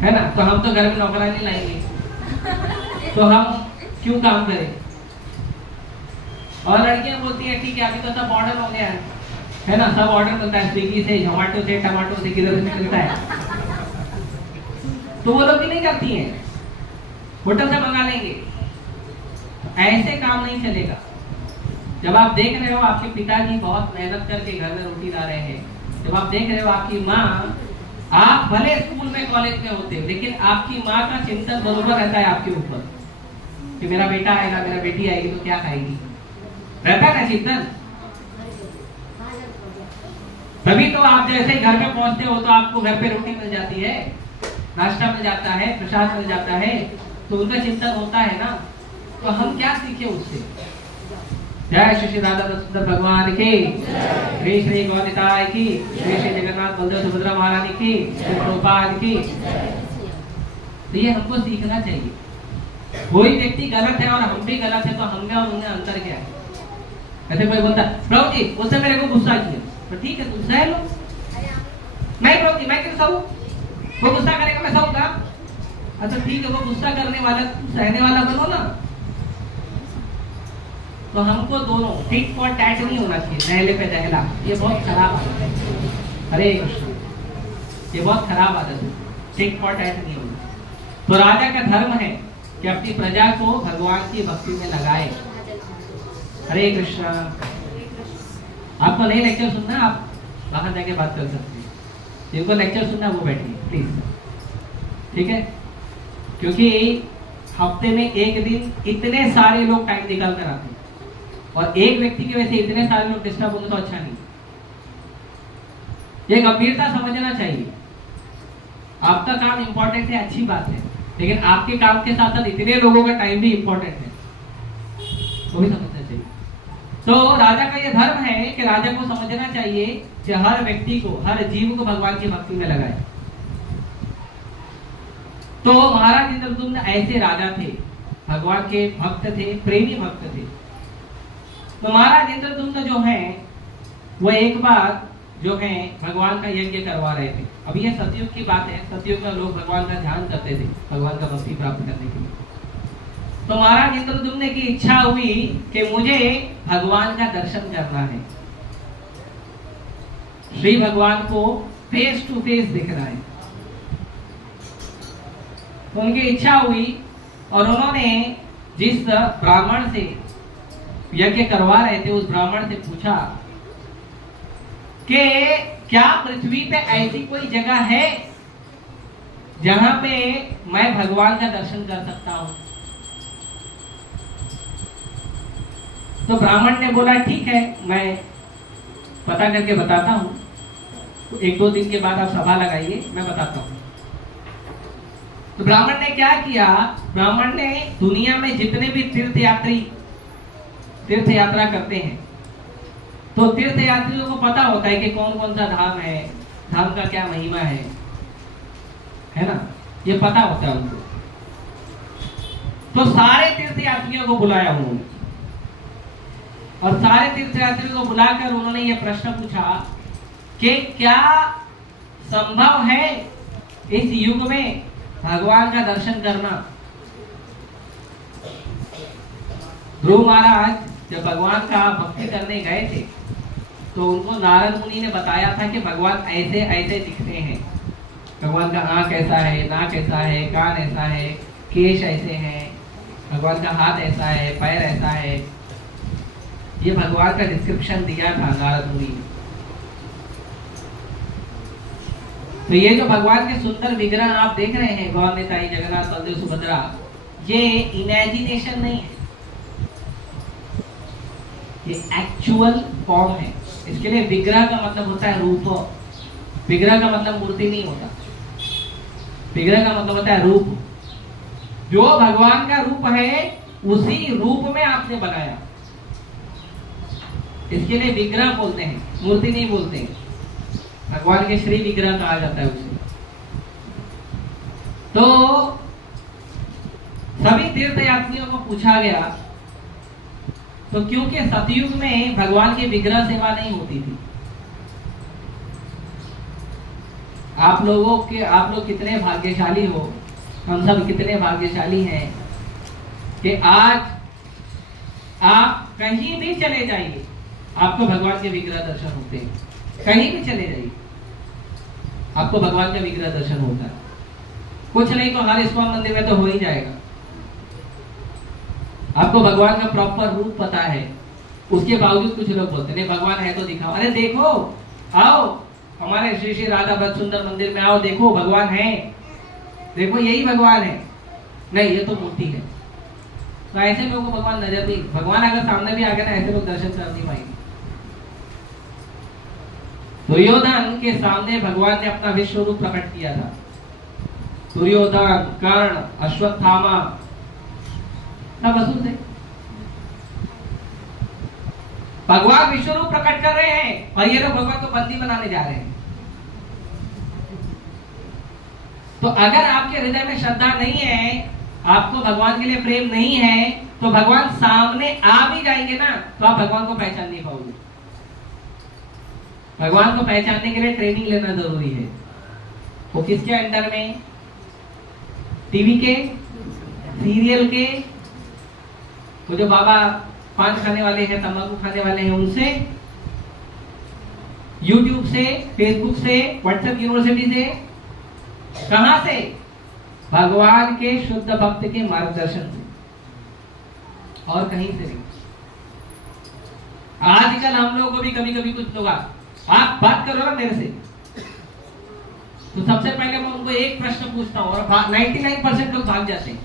है ना, तो हम तो घर में नौकरानी लाएंगे, तो हम क्यों काम करें। और लड़कियां बोलती है ठीक है अभी तो सब ऑर्डर हो गया है ना, सब ऑर्डर मिलता है स्विगी से, जोमेटो से, टमाटो से, किधर से मिलता है, तो वो लोग भी नहीं करती हैं, होटल से मंगा लेंगे। ऐसे काम नहीं चलेगा। जब आप देख रहे हो आपके पिताजी बहुत मेहनत करके घर में रोटी ला रहे हैं, जब आप देख रहे हो आपकी माँ, आप भले स्कूल में कॉलेज में होते हो लेकिन आपकी माँ का चिंतन बरोबर रहता है आपके ऊपर कि मेरा बेटा आएगा, मेरा बेटी आएगी तो क्या खाएगी, रहता है ना चिंतन। तभी तो आप जैसे ही घर में पहुंचते हो तो आपको घर पे रोटी मिल जाती है, नाश्ता मिल जाता है, प्रसाद मिल जाता है, तो उनका चिंतन होता है ना। तो हम क्या सीखे उससे? जय श्री राधा सुंदर भगवान की, श्री श्री गौनिताय की, श्री श्री जगन्नाथ बलदेव सुभद्रा महारानी की, श्री प्रभुपाद की। तो ये हमको सीखना चाहिए। कोई व्यक्ति गलत है और हम भी गलत है तो हम में और उनमें अंतर क्या है? ऐसे कोई बोलता प्रभु जी उससे मेरे को गुस्सा किया, तो ठीक है तुम सह लो। नहीं प्रभु जी मैं क्यों सहूं? वो गुस्सा करेगा मैं सहूंगा? अच्छा ठीक है, वो गुस्सा करने वाला तुम सहने वाला बनो ना। तो हमको दोनों टिट फॉर टैट नहीं होना चाहिए, दहले पे दहला। ये बहुत खराब आदत है। हरे कृष्ण, ये बहुत खराब आदत है, टिट फॉर टैट नहीं होना। तो राजा का धर्म है कि अपनी प्रजा को भगवान की भक्ति में लगाए। हरे कृष्ण। आपको नहीं लेक्चर सुनना, आप बाहर जाके बात कर सकते हैं। जिनको लेक्चर सुनना वो बैठिए प्लीज, ठीक है? क्योंकि हफ्ते में एक दिन इतने सारे लोग टाइम निकाल कर आते हैं और एक व्यक्ति की वजह से इतने सारे लोग डिस्टर्ब होंगे तो अच्छा नहीं। ये गंभीरता समझना चाहिए। आपका काम इंपॉर्टेंट है, अच्छी बात है, लेकिन आपके काम के साथ साथ इतने लोगों का टाइम भी इंपॉर्टेंट है, वो भी समझना चाहिए। तो राजा का ये धर्म है कि राजा को समझना चाहिए कि हर व्यक्ति को, हर जीव को भगवान की भक्ति में लगाए। तो महाराज इंद्रद्युम्न ऐसे राजा थे, भगवान के भक्त थे, प्रेमी भक्त थे। तो महाराज इंद्रद्युम्न जो हैं वो एक बार जो है भगवान का यज्ञ करवा रहे थे। अब ये सतयुग की बात है, सतयुग में लोग भगवान का ध्यान करते थे भगवान का भक्ति प्राप्त करने के लिए। तो महाराज इंद्रद्युम्न की इच्छा हुई कि मुझे भगवान का दर्शन करना है, श्री भगवान को फेस टू फेस दिखना है। तो उनकी इच्छा हुई और उन्होंने जिस ब्राह्मण से यज्ञ करवा रहे थे उस ब्राह्मण से पूछा कि क्या पृथ्वी पे ऐसी कोई जगह है जहां पे मैं भगवान का दर्शन कर सकता हूं? तो ब्राह्मण ने बोला ठीक है, मैं पता करके बताता हूं, एक दो दिन के बाद आप सभा लगाइए, मैं बताता हूं। तो ब्राह्मण ने क्या किया? ब्राह्मण ने दुनिया में जितने भी तीर्थ यात्रा करते हैं, तो तीर्थ यात्रियों को पता होता है कि कौन कौन सा धाम है, धाम का क्या महिमा है ना, ये पता होता है उनको। तो सारे तीर्थ यात्रियों को बुलाया उन्होंने और सारे तीर्थ यात्रियों को बुलाकर उन्होंने ये प्रश्न पूछा कि क्या संभव है इस युग में भगवान का दर्शन करना? ध्रुव महाराज जब भगवान का भक्ति करने गए थे तो उनको नारद मुनि ने बताया था कि भगवान ऐसे ऐसे दिखते हैं। भगवान का आंख ऐसा है, नाक ऐसा है, कान ऐसा है, केश ऐसे हैं, भगवान का हाथ ऐसा है, पैर ऐसा है। ये भगवान का डिस्क्रिप्शन दिया था नारद मुनि ने। तो ये जो भगवान के सुंदर विग्रह आप देख रहे हैं, गौर निताई, जगन्नाथ, बलदेव, सुभद्रा, ये इमेजिनेशन नहीं है, ये एक्चुअल फॉर्म है। इसके लिए विग्रह का मतलब होता है रूप, विग्रह का मतलब मूर्ति नहीं होता, विग्रह का मतलब होता है रूप। जो भगवान का रूप है उसी रूप में आपने बनाया, इसके लिए विग्रह बोलते हैं, मूर्ति नहीं बोलते हैं। भगवान के श्री विग्रह कहा जाता है उसे। तो सभी तीर्थ यात्रियों को पूछा गया, तो क्योंकि सतयुग में भगवान की विग्रह सेवा नहीं होती थी। आप लोग कितने भाग्यशाली हो, हम सब कितने भाग्यशाली हैं कि आज आप कहीं भी चले जाइए आपको भगवान के विग्रह दर्शन होते हैं। कहीं भी चले जाइए आपको भगवान का विग्रह दर्शन होता है। कुछ नहीं तो हर इस्कॉन मंदिर में तो हो ही जाएगा। आपको भगवान का प्रॉपर रूप पता है, उसके बावजूद कुछ लोग बोलते नहीं भगवान है तो दिखाओ। अरे देखो, आओ हमारे श्री श्री राधा व्रत सुंदर मंदिर में आओ, देखो भगवान है, देखो यही भगवान है। नहीं, ये तो मूर्ति है। तो ऐसे लोगों को भगवान नजर नहीं, भगवान अगर सामने भी आ गए ना, ऐसे लोग दर्शन कर नहीं पाएंगे। दुर्योधन के सामने भगवान ने अपना विश्व रूप प्रकट किया था। दुर्योधन, कर्ण, अश्वत्थामा सब असुर थे। भगवान विश्व रूप प्रकट कर रहे हैं और ये लोग भगवान को बंदी बनाने जा रहे हैं। तो अगर आपके हृदय में श्रद्धा नहीं है, आपको भगवान के लिए प्रेम नहीं है, तो भगवान सामने आ भी जाएंगे ना, तो आप भगवान को पहचान नहीं पाओगे। भगवान को पहचानने के लिए ट्रेनिंग लेना जरूरी है। वो किसके अंडर में? टीवी के, सीरियल के, वो जो बाबा पान खाने वाले हैं, तंबाकू खाने वाले हैं, उनसे, यूट्यूब से, फेसबुक से, व्हाट्सएप यूनिवर्सिटी से, कहां से? भगवान के शुद्ध भक्त के मार्गदर्शन से, और कहीं से नहीं। आजकल हम लोगों को भी कभी कभी कुछ लोग आप बात करो ना मेरे से, तो सबसे पहले मैं उनको एक प्रश्न पूछता हूं और 99% लोग भाग जाते हैं,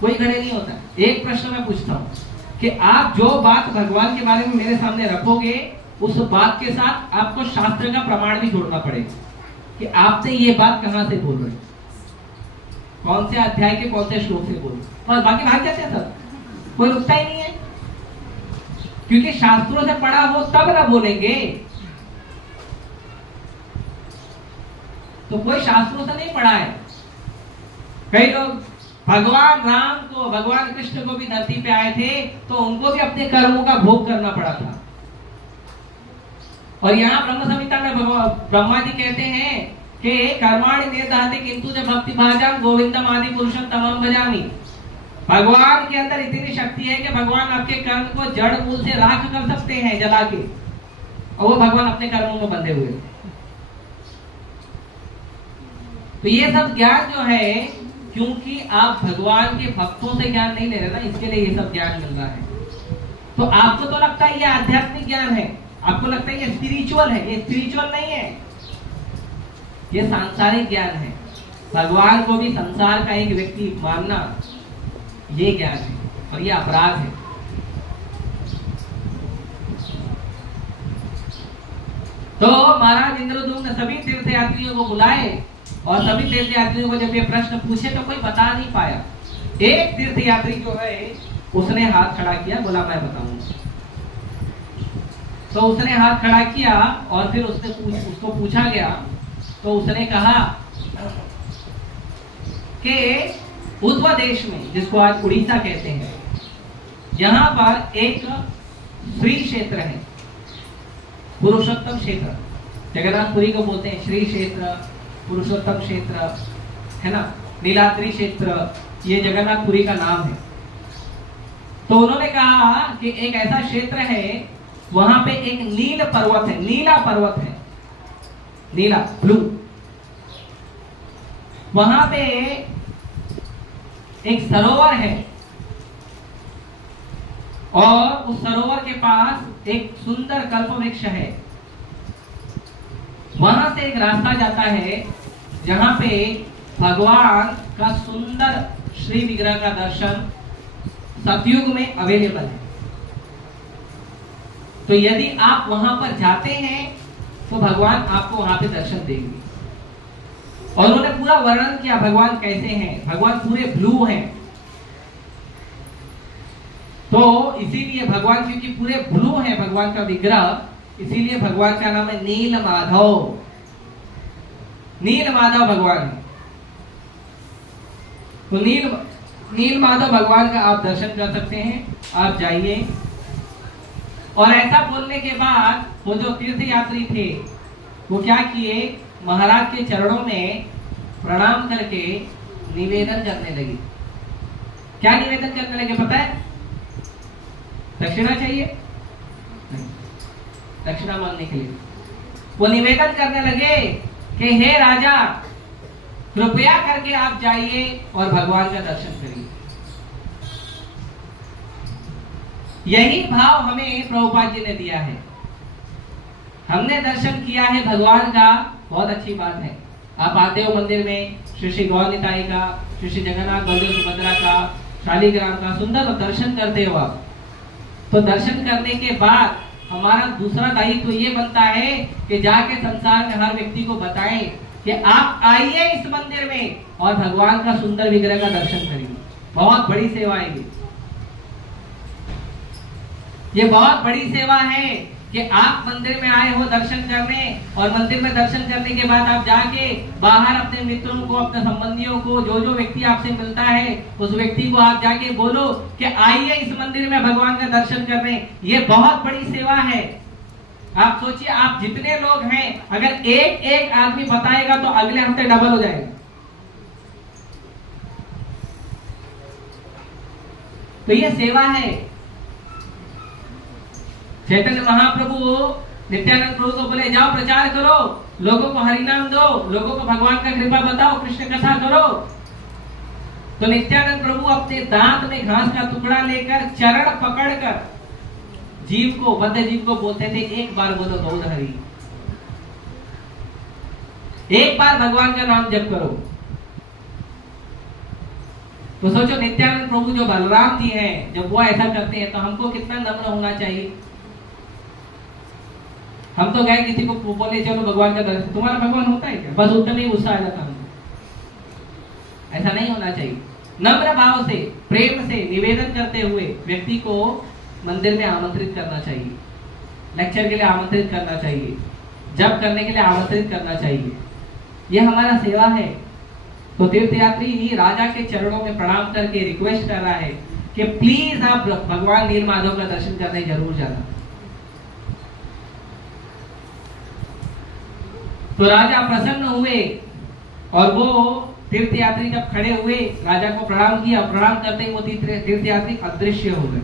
कोई खड़े नहीं होता। एक प्रश्न मैं पूछता हूं कि आप जो बात भगवान के बारे में मेरे सामने रखोगे, उस बात के साथ आपको शास्त्र का प्रमाण भी जोड़ना पड़ेगा कि आपसे ये बात कहां से बोल रहे, कौन से अध्याय के कौन से श्लोक से बोल रहे। और बाकी भाग जाते हैं सब, कोई रुकता ही नहीं है, क्योंकि शास्त्रों से पढ़ा हो तब ना बोलेंगे। तो कोई शास्त्रों से नहीं पढ़ा है। कई लोग भगवान राम को, भगवान कृष्ण को भी धरती पे आए थे तो उनको भी अपने कर्मों का भोग करना पड़ा था। और यहाँ ब्रह्म संहिता में ब्रह्मा जी कहते हैं कि कर्माणि निर्धाते किंतु च भक्ति भाजम गोविंदम आदि पुरुषम तमम भजामि। भगवान के अंदर इतनी शक्ति है कि भगवान आपके कर्म को जड़ मूल से राख कर सकते हैं जला के, और वो भगवान अपने कर्मों में बंधे हुए। तो ये सब ज्ञान जो है, क्योंकि आप भगवान के भक्तों से ज्ञान नहीं ले रहे ना, इसके लिए ये सब ज्ञान मिल रहा है। तो आपको तो लगता है ये आध्यात्मिक ज्ञान है, आपको लगता है ये स्पिरिचुअल है, ये स्पिरिचुअल नहीं है, ये सांसारिक ज्ञान है। भगवान को भी संसार का एक व्यक्ति मानना, ये ज्ञान है और ये अपराध है। तो महाराज इंद्रदूम्न ने सभी तीर्थयात्रियों को बुलाए और सभी तीर्थयात्रियों को जब ये प्रश्न पूछे तो कोई बता नहीं पाया। एक तीर्थयात्री जो है उसने हाथ खड़ा किया, बोला मैं बताऊंगा। तो उसने हाथ खड़ा किया और फिर उसको पूछा गया, तो उसने कहा कि उद्वा देश में, जिसको आज उड़ीसा कहते हैं, यहाँ पर एक श्री क्षेत्र है, पुरुषोत्तम क्षेत्र। जगन्नाथपुरी को बोलते हैं श्री क्षेत्र, पुरुषोत्तम क्षेत्र, है ना, नीलाद्री क्षेत्र, ये जगन्नाथपुरी का नाम है। तो उन्होंने कहा कि एक ऐसा क्षेत्र है, वहां पे एक नील पर्वत है, नीला पर्वत है, नीला, ब्लू। वहां पे एक सरोवर है और उस सरोवर के पास एक सुंदर कल्प वृक्ष है। वहां से एक रास्ता जाता है जहां पे भगवान का सुंदर श्री विग्रह का दर्शन सतयुग में अवेलेबल है। तो यदि आप वहां पर जाते हैं तो भगवान आपको वहां पे दर्शन देंगे। और उन्होंने पूरा वर्णन किया भगवान कैसे हैं। भगवान पूरे ब्लू हैं, तो इसीलिए भगवान, क्योंकि पूरे ब्लू है भगवान का विग्रह, इसीलिए भगवान का नाम है नील माधव। नील माधव भगवान है। तो नील माधव भगवान का आप दर्शन कर सकते हैं। आप जाइए। और ऐसा बोलने के बाद वो जो तीर्थयात्री थे वो क्या किए, महाराज के चरणों में प्रणाम करके निवेदन करने लगे। क्या निवेदन करने लगे पता है? दक्षिणा चाहिए, दक्षिणा मांगने के लिए वो निवेदन करने लगे कि हे राजा, कृपया करके आप जाइए और भगवान का दर्शन करिए। यही भाव हमें प्रभुपाद जी ने दिया है। हमने दर्शन किया है भगवान का, बहुत अच्छी बात है। आप आते हो मंदिर में, श्री गौर निताई का, श्री जगन्नाथ बलदेव सुभद्रा का, शालिग्राम का सुंदर दर्शन करते हो आप। तो दर्शन करने के बाद हमारा दूसरा दायित्व ये बनता है कि जाके संसार में हर व्यक्ति को बताएं कि आप आइए इस मंदिर में और भगवान का सुंदर विग्रह का दर्शन करिए। बहुत बड़ी सेवा है ये बहुत बड़ी सेवा है कि आप मंदिर में आए हो दर्शन करने, और मंदिर में दर्शन करने के बाद आप जाके बाहर अपने मित्रों को, अपने संबंधियों को, जो जो व्यक्ति आपसे मिलता है उस व्यक्ति को आप जाके बोलो कि आइए इस मंदिर में भगवान का दर्शन करने। ये बहुत बड़ी सेवा है। आप सोचिए, आप जितने लोग हैं अगर एक एक आदमी बताएगा तो अगले हफ्ते डबल हो जाएगा। तो ये सेवा है। चैतन्य महाप्रभु नित्यानंद प्रभु को बोले जाओ प्रचार करो, लोगों को हरिनाम दो, लोगों को भगवान का कृपा बताओ, कृष्ण कथा करो। तो नित्यानंद प्रभु अपने दांत में घास का टुकड़ा लेकर चरण पकड़कर जीव को, बद्ध जीव को बोलते थे एक बार बोलो गौर हरि, एक बार भगवान का नाम जप करो। तो सोचो नित्यानंद प्रभु जो बलराम जी हैं, जब वो ऐसा करते हैं तो हमको कितना नम्र होना चाहिए। हम तो गए किसी को बोले चलो भगवान का दर्शन, तुम्हारा भगवान होता है क्या, बस उतना ही गुस्सा आ जाता हमको। ऐसा नहीं होना चाहिए। नम्र भाव से, प्रेम से निवेदन करते हुए व्यक्ति को मंदिर में आमंत्रित करना चाहिए, लेक्चर के लिए आमंत्रित करना चाहिए, जप करने के लिए आमंत्रित करना चाहिए। यह हमारा सेवा है। तो तीर्थयात्री ही राजा के चरणों में प्रणाम करके रिक्वेस्ट कर रहा है कि प्लीज आप भगवान नीलमाधव का दर्शन करने जरूर जाना। तो राजा प्रसन्न हुए और वो तीर्थयात्री जब खड़े हुए राजा को प्रणाम किया, प्रणाम करते ही वो तीर्थयात्री अदृश्य हो गए।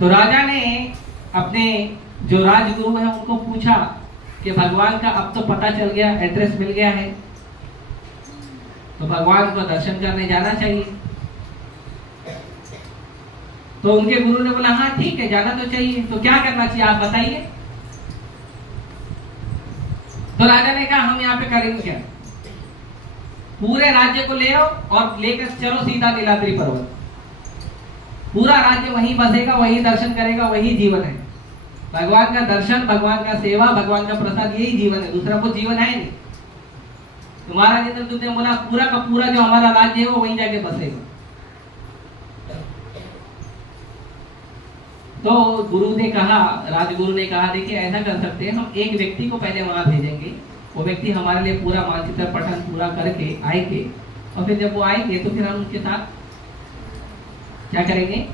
तो राजा ने अपने जो राजगुरु है उनको पूछा कि भगवान का अब तो पता चल गया, एड्रेस मिल गया है, तो भगवान को दर्शन करने जाना चाहिए। तो उनके गुरु ने बोला हाँ ठीक है जाना तो चाहिए, तो क्या करना चाहिए आप बताइए। तो राजा ने कहा हम यहाँ पे करेंगे क्या, पूरे राज्य को ले आओ और लेकर चलो सीधा नीलाद्रि पर्वत, पूरा राज्य वहीं बसेगा, वहीं दर्शन करेगा, वही जीवन है। भगवान का दर्शन, भगवान का सेवा, भगवान का प्रसाद, यही जीवन है, दूसरा कुछ जीवन है नहीं। तुम्हारा जितना तुमने बोला पूरा का पूरा जो हमारा राज्य है वो वहीं जाके बसेगा। तो गुरु ने कहा, राजगुरु ने कहा देखिए ऐसा कर सकते हैं, हम एक व्यक्ति को पहले वहां भेजेंगे, वो व्यक्ति हमारे लिए पूरा मानचित्र पठन पूरा करके आएंगे, और फिर जब वो आएंगे तो फिर हम उनके साथ क्या करेंगे,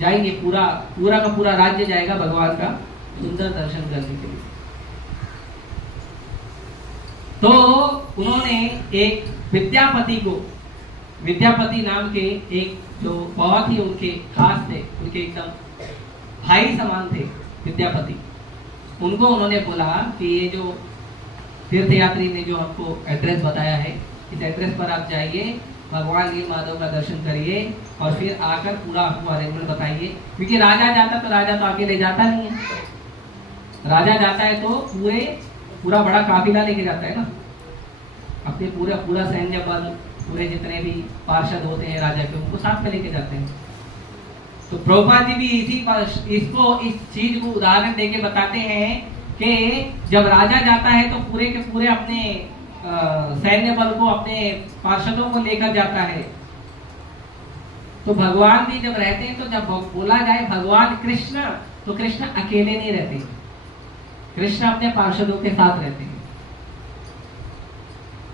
जाएंगे, पूरा का पूरा राज्य जाएगा भगवान का सुंदर दर्शन करने के लिए। तो उन्होंने एक विद्यापति नाम के एक जो बहुत ही उनके खास थे, उनके एकदम भाई समान थे विद्यापति, उनको उन्होंने बोला कि ये जो तीर्थयात्री ने जो हमको एड्रेस बताया है, इस एड्रेस पर आप जाइए, भगवान नीलमाधव का दर्शन करिए और फिर आकर पूरा आपको अरेंजमेंट बताइए। क्योंकि राजा तो अकेले जाता नहीं है, राजा जाता है तो पूरा बड़ा काफिला लेके जाता है ना, अपने पूरा सैन्य बल, पूरे जितने भी पार्षद होते हैं राजा के, उनको साथ में लेके जाते हैं। तो प्रभुपाद जी भी इस चीज को उदाहरण देके बताते हैं कि जब राजा जाता है तो पूरे के पूरे अपने सैन्य बल को, अपने पार्षदों को लेकर जाता है। तो भगवान भी जब रहते हैं तो जब बोला जाए भगवान कृष्ण, तो कृष्ण अकेले नहीं रहते, कृष्ण अपने पार्षदों के साथ रहते हैं।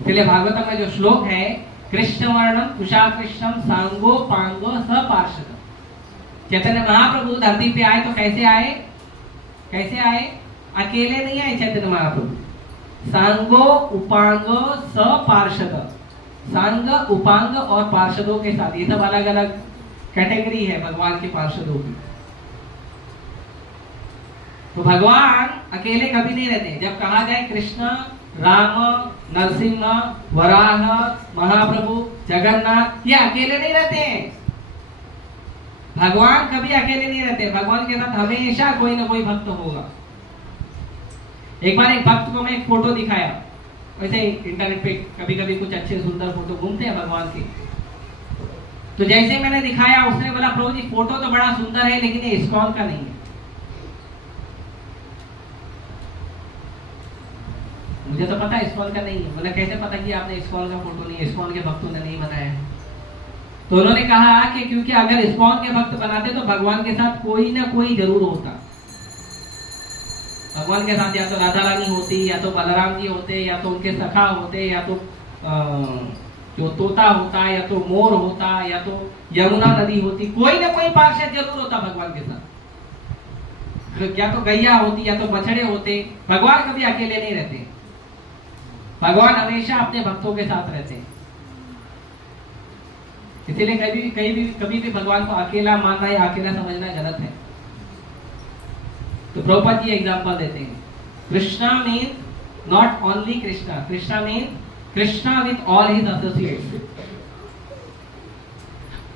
इसलिए भागवतम में जो श्लोक है, कृष्ण वर्णम कुशा कृष्णम सांगो पांगो सपार्षद। चैतन्य महाप्रभु धरती पे आए तो कैसे आए? अकेले नहीं आए चैतन्य महाप्रभु, सांगो उपांग सपार्षद, सांग उपांग और पार्षदों के साथ। ये सब अलग अलग कैटेगरी है भगवान के पार्षदों की। तो भगवान अकेले कभी नहीं रहते। जब कहा जाए कृष्ण, राम, नरसिंह, वराह, महाप्रभु, जगन्नाथ, ये अकेले नहीं रहते हैं। भगवान कभी अकेले नहीं रहते, भगवान के साथ हमेशा कोई ना कोई भक्त होगा। एक बार एक भक्त को मैं एक फोटो दिखाया, वैसे इंटरनेट पे कभी कभी कुछ अच्छे सुंदर फोटो घूमते हैं भगवान के। तो जैसे मैंने दिखाया उसने बोला प्रभु जी फोटो तो बड़ा सुंदर है लेकिन ये इस्कॉन का नहीं है। मुझे तो पता है इस्कॉन का नहीं है। बोला कैसे पता कि आपने इस्कॉन का फोटो नहीं, इस्कॉन के भक्तों ने नहीं बनाया है। तो उन्होंने कहा कि क्योंकि अगर इस्कॉन के भक्त बनाते तो भगवान के साथ कोई ना कोई जरूर होता। भगवान के साथ या तो राधा रानी होती, या तो बलराम जी होते, या तो उनके सखा होते, या तो जो तोता होता, या तो मोर होता, या तो यमुना नदी होती, कोई ना कोई पार्षद जरूर होता भगवान के साथ। या तो गैया होती, या तो बछड़े होते। भगवान कभी अकेले नहीं रहते। भगवान हमेशा अपने भक्तों के साथ रहते हैं। इसीलिए कभी भी भगवान को अकेला मानना या अकेला समझना गलत है। तो प्रभुपाद जी एग्जांपल देते हैं। Krishna mean not only Krishna, Krishna mean Krishna with all his associates.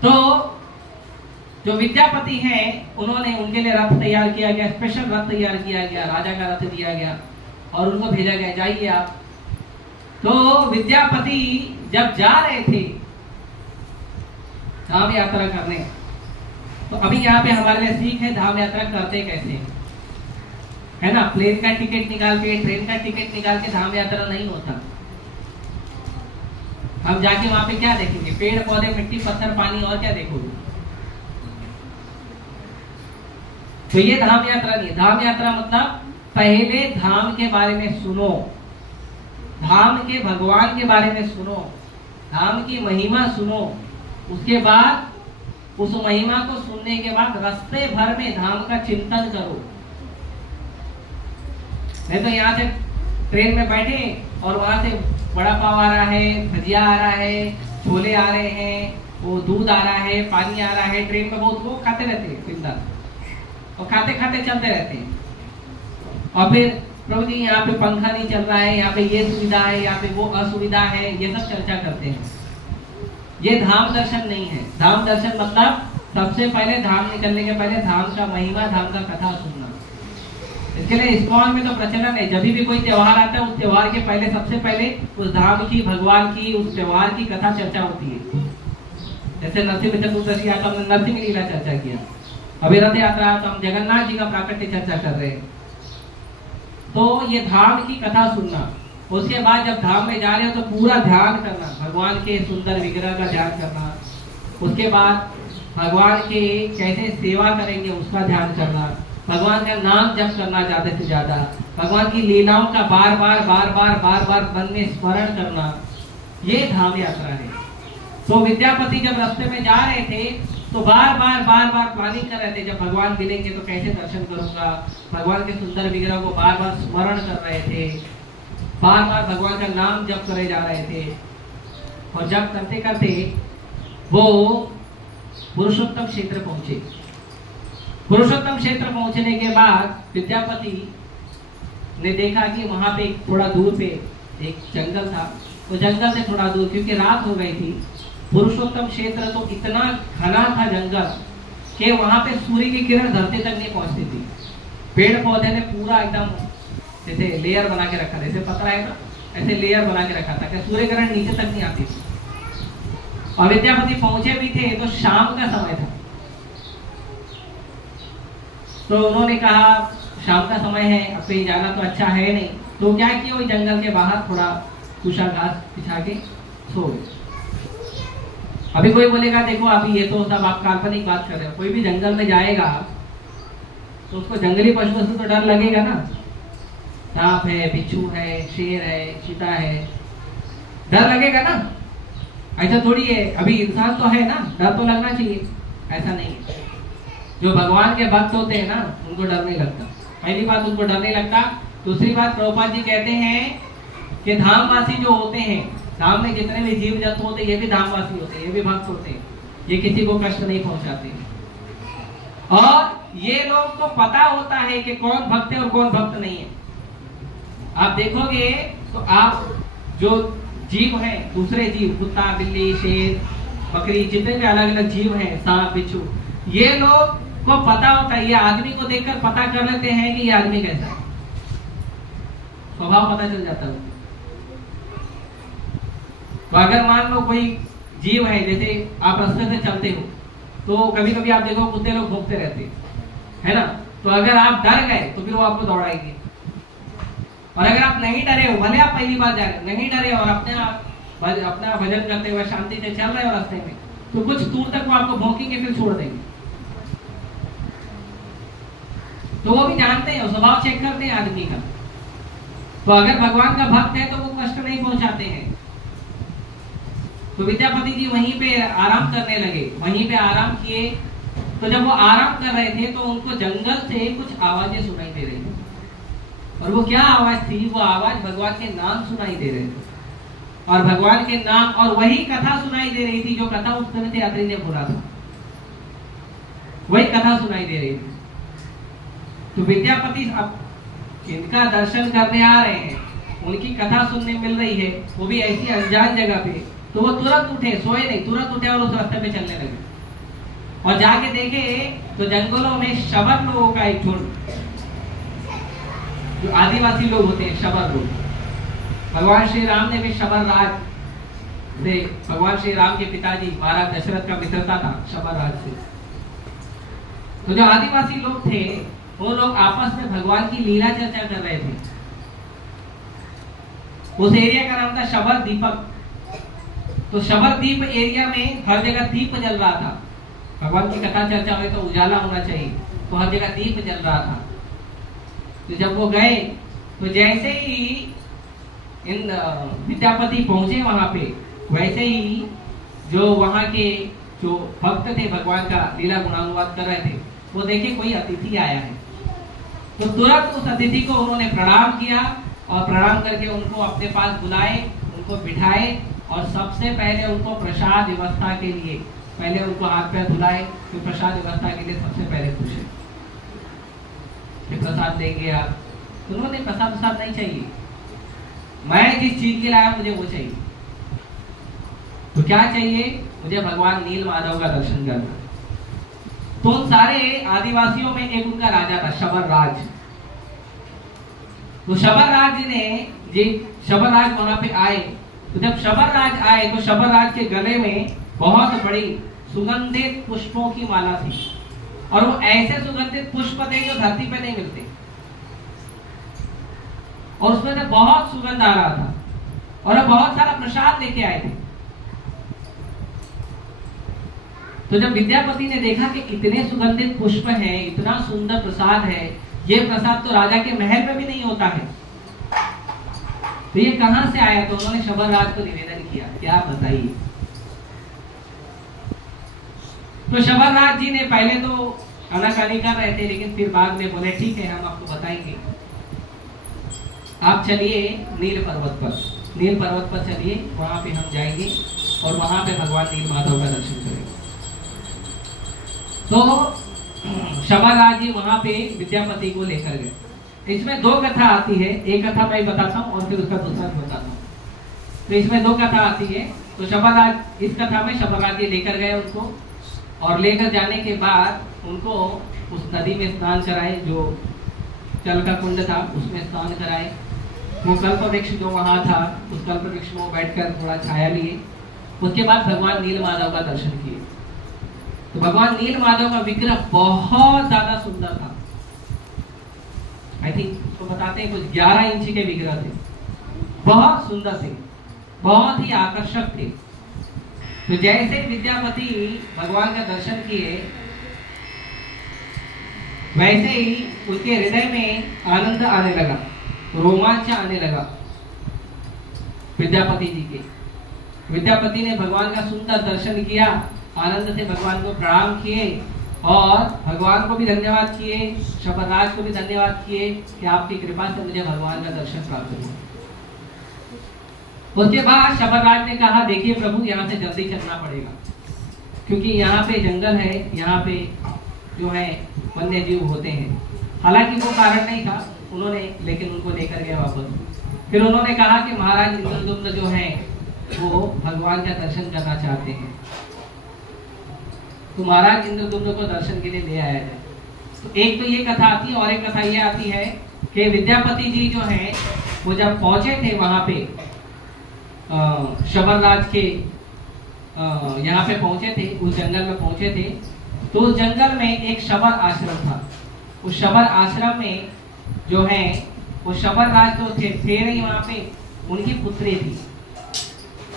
तो जो विद्यापति हैं उन्होंने उनके लिए रथ तैयार किया गया, स्पेशल रथ तैयार किया गया, राजा का रथ दिया गया और उनको भेजा गया जाइए आप। तो विद्यापति जब जा रहे थे धाम यात्रा करने, तो अभी यहाँ पे हमारे लिए सीख है धाम यात्रा करते कैसे है ना। प्लेन का टिकट निकाल के, ट्रेन का टिकट निकाल के धाम यात्रा नहीं होता। हम जाके वहां पे क्या देखेंगे? पेड़ पौधे, मिट्टी पत्थर, पानी, और क्या देखोगे? तो ये धाम यात्रा नहीं। धाम यात्रा मतलब पहले धाम के बारे में सुनो, धाम के भगवान के बारे में सुनो, धाम की महिमा सुनो। उसके बाद उस महिमा को सुनने के बाद रास्ते भर में धाम का चिंतन करो। नहीं तो यहाँ से ट्रेन में बैठे और वहां से बड़ा पाव आ रहा है, भजिया आ रहा है, छोले आ रहे हैं, वो दूध आ रहा है, पानी आ रहा है, ट्रेन में बहुत वो खाते रहते हैं बिंदास, और खाते खाते चलते रहते हैं। और फिर प्रभु जी यहाँ पे पंखा नहीं चल रहा है, यहाँ पे ये सुविधा है, यहाँ पे वो असुविधा है, ये सब चर्चा करते हैं। ये धाम दर्शन नहीं है। धाम दर्शन मतलब सबसे पहले धाम निकलने के पहले धाम का महिमा, धाम का कथा सुनना। इसके लिए इस्कॉन में तो प्रचलन है, जब भी कोई त्योहार आता है उस त्योहार के पहले सबसे पहले उस धाम की, भगवान की, उस त्योहार की कथा चर्चा होती है। जैसे नरसिंह चतुर्दशी आता हमने नरसिंह लीला चर्चा किया, अभी रथ यात्रा तो हम जगन्नाथ जी का प्राकट्य चर्चा कर रहे हैं। तो ये धाम की कथा सुनना। उसके बाद जब धाम में जा रहे हो तो पूरा ध्यान करना, भगवान के सुंदर विग्रह का ध्यान करना। उसके बाद भगवान के कैसे सेवा करेंगे उसका ध्यान करना, भगवान का नाम जप करना ज्यादा से ज्यादा, भगवान की लीलाओं का बार बार मन में स्मरण करना। ये धाम यात्रा है। तो विद्यापति जब रास्ते में जा रहे थे तो बार बार प्लानिंग कर रहे थे, जब भगवान मिलेंगे तो कैसे दर्शन करूंगा। भगवान के सुंदर विग्रह को बार बार स्मरण कर रहे थे, बार बार भगवान का नाम जप करे जा रहे थे। और जब करते करते वो पुरुषोत्तम क्षेत्र पहुंचे। पुरुषोत्तम क्षेत्र पहुंचने के बाद विद्यापति ने देखा कि वहां पे थोड़ा दूर पे एक जंगल था। तो जंगल से थोड़ा दूर, क्योंकि रात हो गई थी, पुरुषोत्तम क्षेत्र तो इतना घना था जंगल कि वहां पे सूर्य की किरण धरती तक नहीं पहुंचती थी। पेड़ पौधे ने पूरा एकदम जैसे लेयर बना के रखा, जैसे पतला है ना, ऐसे लेयर बना के रखा था कि सूर्य किरण नीचे तक नहीं आती थी। और विद्यापति पहुंचे भी थे तो शाम का समय था। तो उन्होंने कहा शाम का समय है, अब कहीं जाना तो अच्छा है नहीं। तो क्या किया, वो जंगल के बाहर थोड़ा कुशा घास बिछा के सो गए। अभी कोई बोलेगा देखो अभी ये तो सब आप काल्पनिक बात कर रहे हो। कोई भी जंगल में जाएगा तो उसको जंगली पशुओं से तो डर लगेगा ना। सांप है, बिच्छू है, शेर है, चीता है, डर लगेगा ना। ऐसा थोड़ी है, अभी इंसान तो है ना, डर तो लगना चाहिए। ऐसा नहीं है। जो भगवान के भक्त होते हैं ना उनको डर नहीं लगता। पहली बात उनको डर नहीं लगता। दूसरी बात प्रभुपाद जी कहते हैं कि धामवासी जो होते हैं, धाम में जितने भी जीव जंतु होते हैं ये भी धामवासी होते हैं, ये भी भक्त होते हैं, ये किसी को कष्ट नहीं पहुंचाते। और ये लोग को पता होता है कि कौन भक्त है और कौन भक्त नहीं है। आप देखोगे तो आप जो जीव हैं, दूसरे जीव, कुत्ता, बिल्ली, शेर, बकरी, जितने भी अलग अलग जीव हैं, सांप, बिच्छू, ये लोग को पता होता है, ये आदमी को देखकर पता कर लेते हैं कि ये आदमी कैसा है, स्वभाव पता चल जाता है। तो अगर मान लो कोई जीव है, जैसे आप रास्ते से चलते हो तो कभी कभी आप देखो कुत्ते लोग भौंकते रहते हैं, है ना। तो अगर आप डर गए तो फिर वो आपको दौड़ाएंगे। और अगर आप नहीं डरे हो, भले आप पहली बार जा रहे नहीं डरे और अपना भजन करते हुए शांति से चल रहे हो रास्ते में, तो कुछ दूर तक वो आपको भौंकेंगे फिर छोड़ देंगे। तो वो भी जानते हैं, स्वभाव चेक करते हैं आदमी का। तो अगर भगवान का भक्त है तो वो कष्ट नहीं पहुंचाते हैं। तो विद्यापति जी वहीं पे आराम करने लगे, वहीं पे आराम किए। तो जब वो आराम कर रहे थे तो उनको जंगल से कुछ आवाजें सुनाई दे रही थी। और वो क्या आवाज थी? वो आवाज भगवान के नाम सुनाई दे रहे थे, और भगवान के नाम, और वही कथा सुनाई दे रही थी जो कथा उस समय से यात्री ने बोला था, वही कथा सुनाई दे रही थी। तो विद्यापति अब इनका दर्शन करने आ रहे हैं, उनकी कथा सुनने मिल रही है, वो भी ऐसी अनजान जगह पे। तो वो तुरंत उठे, सोए नहीं, तुरंत उठे और उस रास्ते पे चलने लगे। और जाके देखे तो जंगलों में शबर लोगों का एक झुंड, जो आदिवासी लोग होते हैं, शबर लोग। भगवान श्री राम ने भी शबर राज से, भगवान श्री राम के पिताजी महाराज दशरथ का मित्रता था शबर राज से। तो जो आदिवासी लोग थे वो लोग आपस में भगवान की लीला चर्चा कर रहे थे। उस एरिया का नाम था शबर दीपक। तो शबर दीप एरिया में हर जगह दीप जल रहा था। भगवान की कथा चर्चा हुई तो उजाला होना चाहिए, तो हर जगह दीप जल रहा था। तो जब वो गए तो जैसे ही इन विद्यापति पहुंचे वहां पे, वैसे ही जो वहां के जो भक्त थे भगवान का लीला गुणानुवाद कर रहे थे, वो देखे कोई अतिथि आया है। तो तुरंत उस अतिथि को उन्होंने प्रणाम किया, और प्रणाम करके उनको अपने पास बुलाए, उनको बिठाए, और सबसे पहले उनको प्रसाद व्यवस्था के लिए पहले उनको हाथ पैर धुलाए, फिर प्रसाद व्यवस्था के लिए सबसे पहले पूछे कि प्रसाद देंगे आप? तो उन्होंने प्रसाद नहीं चाहिए, मैं जिस चीज के लाया मुझे वो चाहिए। तो क्या चाहिए? मुझे भगवान नील माधव का दर्शन करना। तो उन सारे आदिवासियों में एक उनका राजा था, शबर राज। तो शबर राज ने शबर राज वहां पे आए। तो जब शबर राज आए तो शबर राज के गले में बहुत बड़ी सुगंधित पुष्पों की माला थी, और वो ऐसे सुगंधित पुष्प थे जो धरती पे नहीं मिलते, और उसमें से बहुत सुगंध आ रहा था, और वो बहुत सारा प्रसाद लेके आए थे। तो जब विद्यापति ने देखा कि इतने सुगंधित पुष्प हैं, इतना सुंदर प्रसाद है, ये प्रसाद तो राजा के महल में भी नहीं होता है, तो ये कहां से आया? तो उन्होंने शबर राज को निवेदन किया, क्या बताइए। तो शबर राज जी ने पहले तो आनाकानी कर रहे थे, लेकिन फिर बाद में बोले ठीक है, हम आपको बताएंगे। आप चलिए नील पर्वत पर चलिए, वहां पे हम जाएंगे और वहां पे भगवान नील माधव का दर्शन करेंगे। तो शबर राज जी वहां पे विद्यापति को लेकर गए। इसमें दो कथा आती है, एक कथा मैं बताता हूँ और फिर उसका दूसरा बताता हूँ। तो इसमें दो कथा आती है। तो शबर राज, इस कथा में शबर राज जी लेकर गए उनको, और लेकर जाने के बाद उनको उस नदी में स्नान कराए, जो जल का कुंड था उसमें स्नान कराए। वो कल्प वृक्ष जो वहां था, उस कल्प वृक्ष में बैठकर थोड़ा छाया लिए। उसके बाद भगवान नील माधव का दर्शन किए। तो भगवान नील माधव का विग्रह बहुत ज्यादा सुंदर था। आई थिंक उसको बताते हैं कुछ 11 इंच के विग्रह थे, बहुत सुंदर थे, बहुत ही आकर्षक थे। तो जैसे विद्यापति भगवान का दर्शन किए, वैसे ही उसके हृदय में आनंद आने लगा, रोमांच आने लगा विद्यापति जी के। विद्यापति ने भगवान का सुंदर दर्शन किया, आनंद से भगवान को प्रणाम किए, और भगवान को भी धन्यवाद किए, शबर राज को भी धन्यवाद किए कि आपकी कृपा से मुझे भगवान का दर्शन प्राप्त हुआ। उसके बाद शबर राज ने कहा, देखिए प्रभु, यहाँ से जल्दी चलना पड़ेगा, क्योंकि यहाँ पे जंगल है, यहाँ पे जो है वन्य जीव होते हैं। हालांकि वो कारण नहीं था उन्होंने, लेकिन उनको लेकर गए वापस। फिर उन्होंने कहा कि महाराज इंद्रदुम्न जो है वो भगवान का दर्शन करना चाहते हैं, तो महाराज इंद्रदुम्न को दर्शन के लिए ले आया जाए। तो एक तो ये कथा आती है, और एक कथा ये आती है कि विद्यापति जी जो है वो जब पहुंचे थे वहां पे शबर राज के यहाँ पे पहुंचे थे, उस जंगल में पहुंचे थे, तो उस जंगल में एक शबर आश्रम था। उस शबर आश्रम में जो है वो शबर राज तो थे नहीं वहाँ पे, उनकी पुत्री थी।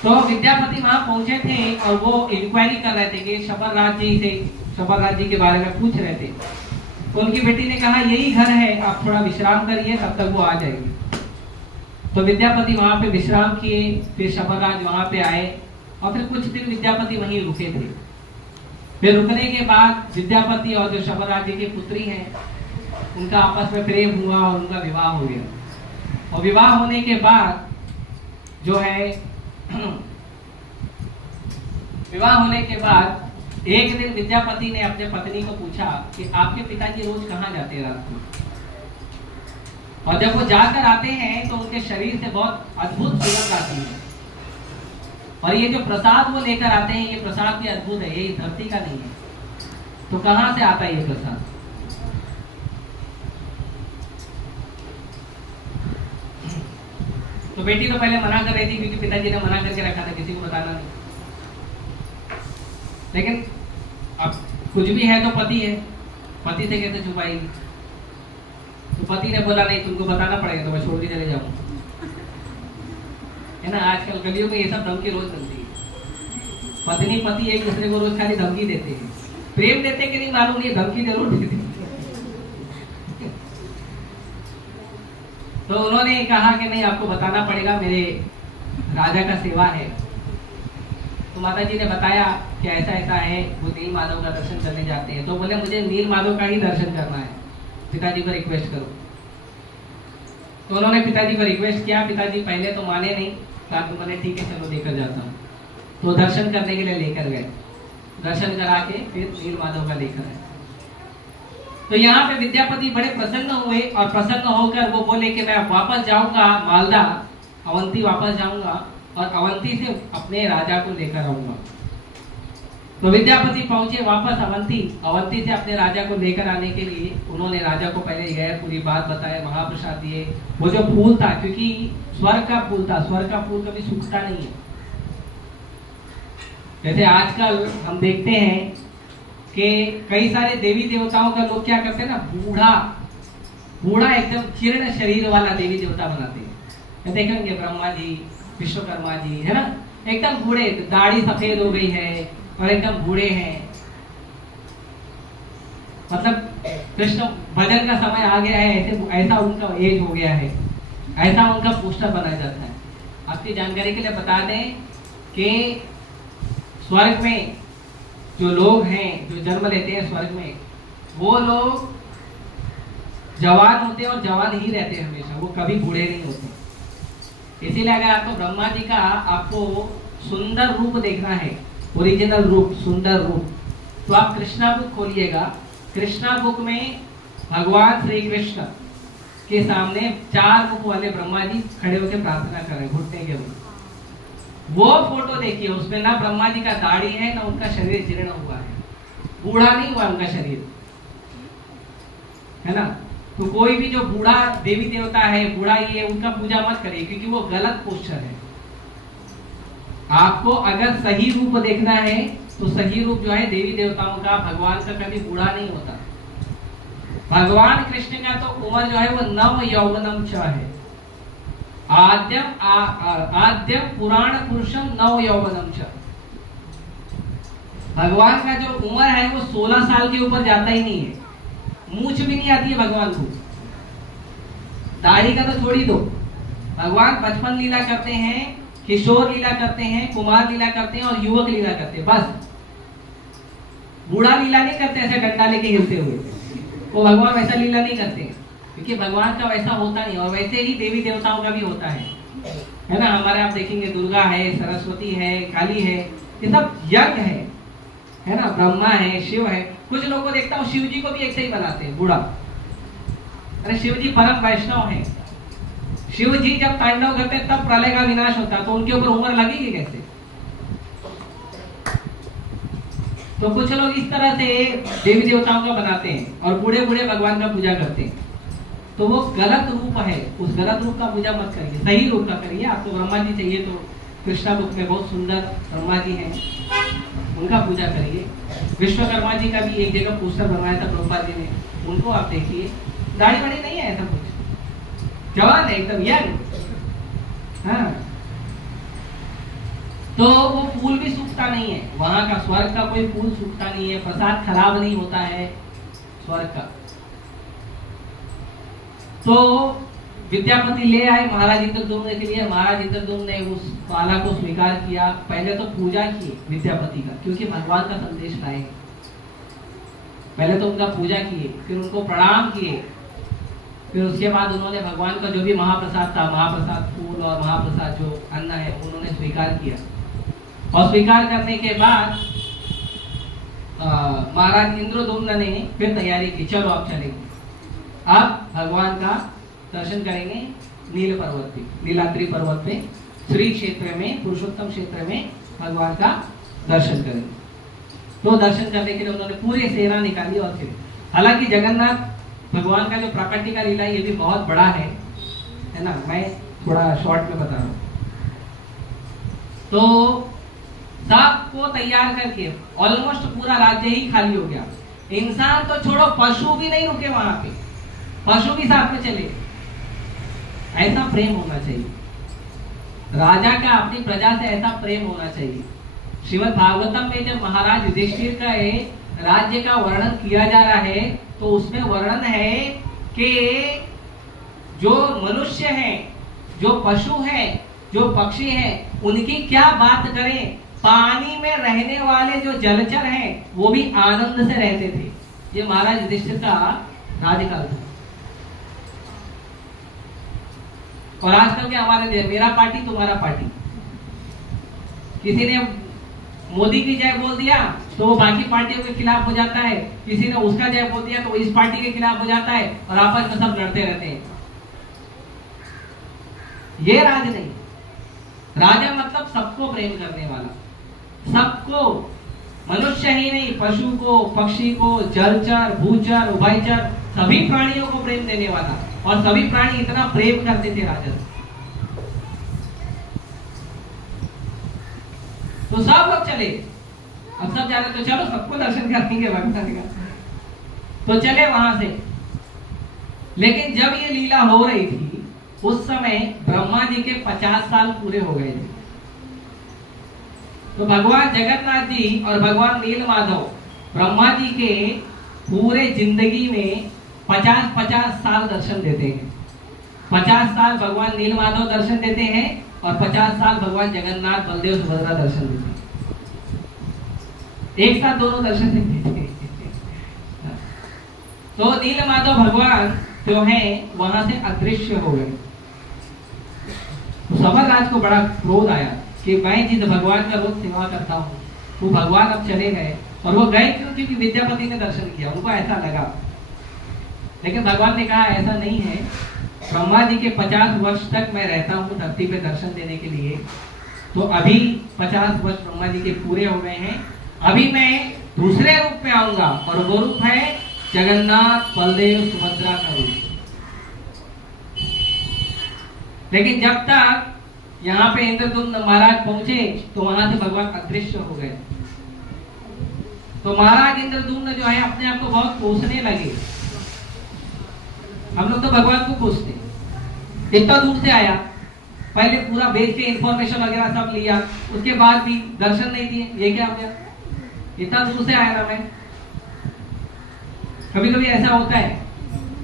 तो विद्यापति वहाँ पहुंचे थे और वो इंक्वायरी कर रहे थे कि शबर राज जी से, शबर राज जी के बारे में पूछ रहे थे। तो उनकी बेटी ने कहा यही घर है, आप थोड़ा विश्राम करिए, तब तक वो आ जाएगी। तो विद्यापति वहां पे विश्राम किए, फिर शबरराज वहां पे आए और फिर कुछ दिन विद्यापति वहीं रुके थे। फिर रुकने के बाद विद्यापति और जो शबरराज जी की पुत्री हैं उनका आपस में प्रेम हुआ और उनका विवाह हो गया। और विवाह होने के बाद जो है विवाह होने के बाद एक दिन विद्यापति ने अपने पत्नी को पूछा कि आपके पिताजी रोज कहाँ जाते हैं रात को? और जब वो जाकर आते हैं तो उनके शरीर से बहुत अद्भुत सुगंध आती है, और ये जो प्रसाद वो लेकर आते हैं ये प्रसाद भी अद्भुत है, ये इस धरती का नहीं है। तो कहाँ से आता है ये प्रसाद? तो बेटी तो पहले मना कर रही थी क्योंकि पिताजी ने मना करके रखा था किसी को बताना नहीं। लेकिन अब कुछ भी है तो पति है, पति से कैसे छुपाएगी? तो पति ने बोला नहीं तुमको बताना पड़ेगा, तो मैं छोड़ के चले जाऊँ, है ना। आजकल गलियों में ये सब धमकी रोज मिलती है। पत्नी पति एक दूसरे को रोज खाली धमकी देते हैं, प्रेम देते कि नहीं मालूम नहीं, धमकी जरूर देते हैं। तो उन्होंने कहा कि नहीं आपको बताना पड़ेगा, मेरे राजा का सेवा है। तो माता जी ने बताया कि ऐसा ऐसा है, वो नील माधव का दर्शन करने जाते हैं। तो बोले मुझे नील माधव का ही दर्शन करना है, पिताजी को रिक्वेस्ट करो। तो उन्होंने पिताजी को रिक्वेस्ट किया, पिताजी पहले तो माने नहीं, तो बोले ठीक है चलो लेकर जाता हूँ। तो दर्शन करने के लिए लेकर गए, दर्शन करा के फिर नील माधव का लेकर आए। तो यहाँ पे विद्यापति बड़े प्रसन्न हुए और प्रसन्न होकर वो बोले कि मैं वापस जाऊंगा मालदा, अवंती वापस जाऊंगा और अवंती से अपने राजा को लेकर आऊंगा। तो विद्यापति पहुंचे वापस अवंती, अवंती से अपने राजा को लेकर आने के लिए उन्होंने राजा को पहले गए, पूरी बात बताया, महाप्रसाद दिए। वो जो फूल था, क्योंकि स्वर्ग का फूल था, स्वर्ग का फूल कभी सूखता नहीं है। जैसे आजकल हम देखते हैं कि कई सारे देवी देवताओं का लोग क्या करते हैं ना, बूढ़ा एकदम जीर्ण शरीर वाला देवी देवता बनाते हैं। देखेंगे ब्रह्मा जी, विश्वकर्मा जी, है ना, एकदम बूढ़े, दाढ़ी सफेद हो गई है और एकदम बूढ़े हैं। मतलब कृष्ण भजन का समय आ गया है, ऐसा उनका एज हो गया है, ऐसा उनका पोस्टर बनाया जाता है। आपकी जानकारी के लिए बता दें कि स्वर्ग में जो लोग हैं, जो जन्म लेते हैं स्वर्ग में, वो लोग जवान होते हैं और जवान ही रहते हैं हमेशा, वो कभी बूढ़े नहीं होते। इसीलिए अगर आपको ब्रह्मा जी का आपको सुंदर रूप देखना है, ओरिजिनल रूप, सुंदर रूप, तो आप कृष्णा बुक खोलिएगा। कृष्णा बुक में भगवान श्री कृष्ण के सामने 4 मुख वाले ब्रह्मा जी खड़े होकर प्रार्थना कर रहे हैं घुटने के बल। वो फोटो देखिए, उसमें ना ब्रह्मा जी का दाढ़ी है ना उनका शरीर जीर्ण हुआ है, बूढ़ा नहीं हुआ उनका शरीर, है ना। तो कोई भी जो बूढ़ा देवी देवता है, बूढ़ा ही है, उनका पूजा मत करिए क्योंकि वो गलत पोस्चर है। आपको अगर सही रूप देखना है तो सही रूप जो है देवी देवताओं का, भगवान का कभी बूढ़ा नहीं होता। भगवान कृष्ण का तो उम्र जो है वो नव यौवनम च है, आद्यम पुराण पुरुषम नव यौवनम च। भगवान का जो उम्र है वो 16 साल के ऊपर जाता ही नहीं है, मूंछ भी नहीं आती है भगवान को, दाढ़ी का तो छोड़ ही दो। भगवान बचपन लीला करते हैं, किशोर लीला करते हैं, कुमार लीला करते हैं और युवक लीला करते हैं, बस। बूढ़ा लीला नहीं करते ऐसे डंडा लेके हिलते हुए, वो भगवान वैसा लीला नहीं करते क्योंकि भगवान का वैसा होता नहीं। और वैसे ही देवी देवताओं का भी होता है ना। हमारे आप देखेंगे दुर्गा है, सरस्वती है, काली है, ये सब यज्ञ है ना, ब्रह्मा है, शिव है। कुछ लोगों को देखता हूँ शिव जी को भी ऐसे ही बनाते हैं बूढ़ा। अरे शिव जी परम वैष्णव है, शिव जी जब तांडव करते हैं तब प्रलय का विनाश होता है, तो उनके ऊपर उम्र लगेगी कैसे? तो कुछ लोग इस तरह से देवी देवताओं का बनाते हैं और बूढ़े बूढ़े भगवान का पूजा करते हैं, तो वो गलत रूप है। उस गलत रूप का पूजा मत करिए, सही रूप का करिए। आपको ब्रह्मा जी चाहिए तो कृष्णा बुक में बहुत सुंदर ब्रह्मा जी हैं, उनका पूजा करिए। विश्वकर्मा जी का भी एक जगह पोस्टर बनवाया था प्रभुपाद जी ने, उनको आप देखिए। दाढ़ी वाड़ी नहीं है, ऐसा कुछ जवान है एकदम यंग। हाँ, तो वो फूल भी सूखता नहीं है, वहां का स्वर्ग का कोई फूल सूखता नहीं है, प्रसाद खराब नहीं होता है स्वर्ग का। तो विद्यापति ले आए महाराज इंद्रद्युम्न के लिए। महाराज इंद्रद्युम्न ने उस माला को स्वीकार किया। पहले तो पूजा की विद्यापति का, क्योंकि भगवान का संदेश लाए। पहले तो उनका पूजा किए, फिर उनको प्रणाम किए, फिर उसके बाद उन्होंने भगवान का जो भी महाप्रसाद था, महाप्रसाद फूल और महाप्रसाद जो अन्न है, उन्होंने स्वीकार किया। और स्वीकार करने के बाद महाराज इंद्रद्युम्न ने फिर तैयारी की, चलो अब चलेंगे, अब भगवान का दर्शन करेंगे नील पर्वत पे, नीलाद्रि पर्वत पे, श्री क्षेत्र में, पुरुषोत्तम क्षेत्र में भगवान का दर्शन करेंगे। तो दर्शन करने के लिए उन्होंने पूरी सेना निकाली। और फिर हालांकि जगन्नाथ भगवान का जो प्राकट्य का लीला ये भी बहुत बड़ा है ना, मैं थोड़ा शॉर्ट में बता रहा हूँ। तो सबको तैयार करके ऑलमोस्ट पूरा राज्य ही खाली हो गया। इंसान तो छोड़ो, पशु भी नहीं रुके वहां पे, पशु भी साथ में चले। ऐसा प्रेम होना चाहिए राजा का, अपनी प्रजा से ऐसा प्रेम होना चाहिए। श्रीमद् भागवतम में जब महाराज युधिष्ठिर का राज्य का वर्णन किया जा रहा है, तो उसमें वर्णन है कि जो मनुष्य हैं, जो पशु हैं, जो पक्षी हैं, उनकी क्या बात करें। पानी में रहने वाले जो जलचर हैं वो भी आनंद से रहते थे। ये महाराज युधिष्ठिर का राज्यकाल था। और आजकल के हमारे मेरा पार्टी तुम्हारा पार्टी, किसी ने मोदी की जय बोल दिया तो वो बाकी पार्टियों के खिलाफ हो जाता है, किसी ने उसका जय बोल दिया तो इस पार्टी के खिलाफ हो जाता है, और आपस में सब लड़ते रहते हैं। ये राज नहीं। राजा मतलब सबको प्रेम करने वाला, सबको, मनुष्य ही नहीं, पशु को, पक्षी को, जलचर, भूचर, उभयचर, सभी प्राणियों को प्रेम देने वाला। और सभी प्राणी इतना प्रेम करते थे राजा से। तो सब लोग चले, अब सब जा रहे, तो चलो सबको दर्शन करेंगे भगवान का। तो चले वहां से। लेकिन जब ये लीला हो रही थी, उस समय ब्रह्मा जी के 50 साल पूरे हो गए थे। तो भगवान जगन्नाथ जी और भगवान नीलमाधव ब्रह्मा जी के पूरे जिंदगी में 50-50 साल दर्शन देते हैं। 50 साल भगवान नीलमाधव दर्शन देते हैं और 50 साल भगवान जगन्नाथ, बलदेव, सुभद्रा दर्शन देते हैं। एक साथ दोनों दर्शन देते हैं। तो नीलमाधव भगवान जो है वहां से अदृश्य हो गए। तो समरराज को बड़ा क्रोध आया कि मैं जिस भगवान का रोज सेवा करता हूँ, वो भगवान अब चले गए। और वो गए क्यों? क्योंकि विद्यापति ने दर्शन किया, उनको ऐसा लगा। लेकिन भगवान ने कहा ऐसा नहीं है, ब्रह्मा जी के 50 वर्ष तक मैं रहता हूँ धरती पे दर्शन देने के लिए। तो अभी 50 वर्ष ब्रह्मा जी के पूरे हो गए हैं, अभी मैं दूसरे रूप में आऊंगा, और वो रूप है जगन्नाथ, बलदेव, सुभद्रा का रूप। लेकिन जब तक यहाँ पे इंद्रद्युम्न महाराज पहुंचे तो वहां से भगवान अदृश्य हो गए। तो महाराज इंद्रद्युम्न जो है अपने आप को बहुत कोसने लगे। हम लोग तो भगवान को कोसते, इतना दूर से आया, पहले पूरा भेज के इंफॉर्मेशन वगैरह सब लिया, उसके बाद भी दर्शन नहीं दिए, ये क्या हो गया? इतना दूर से आया ना मैं। कभी कभी ऐसा होता है,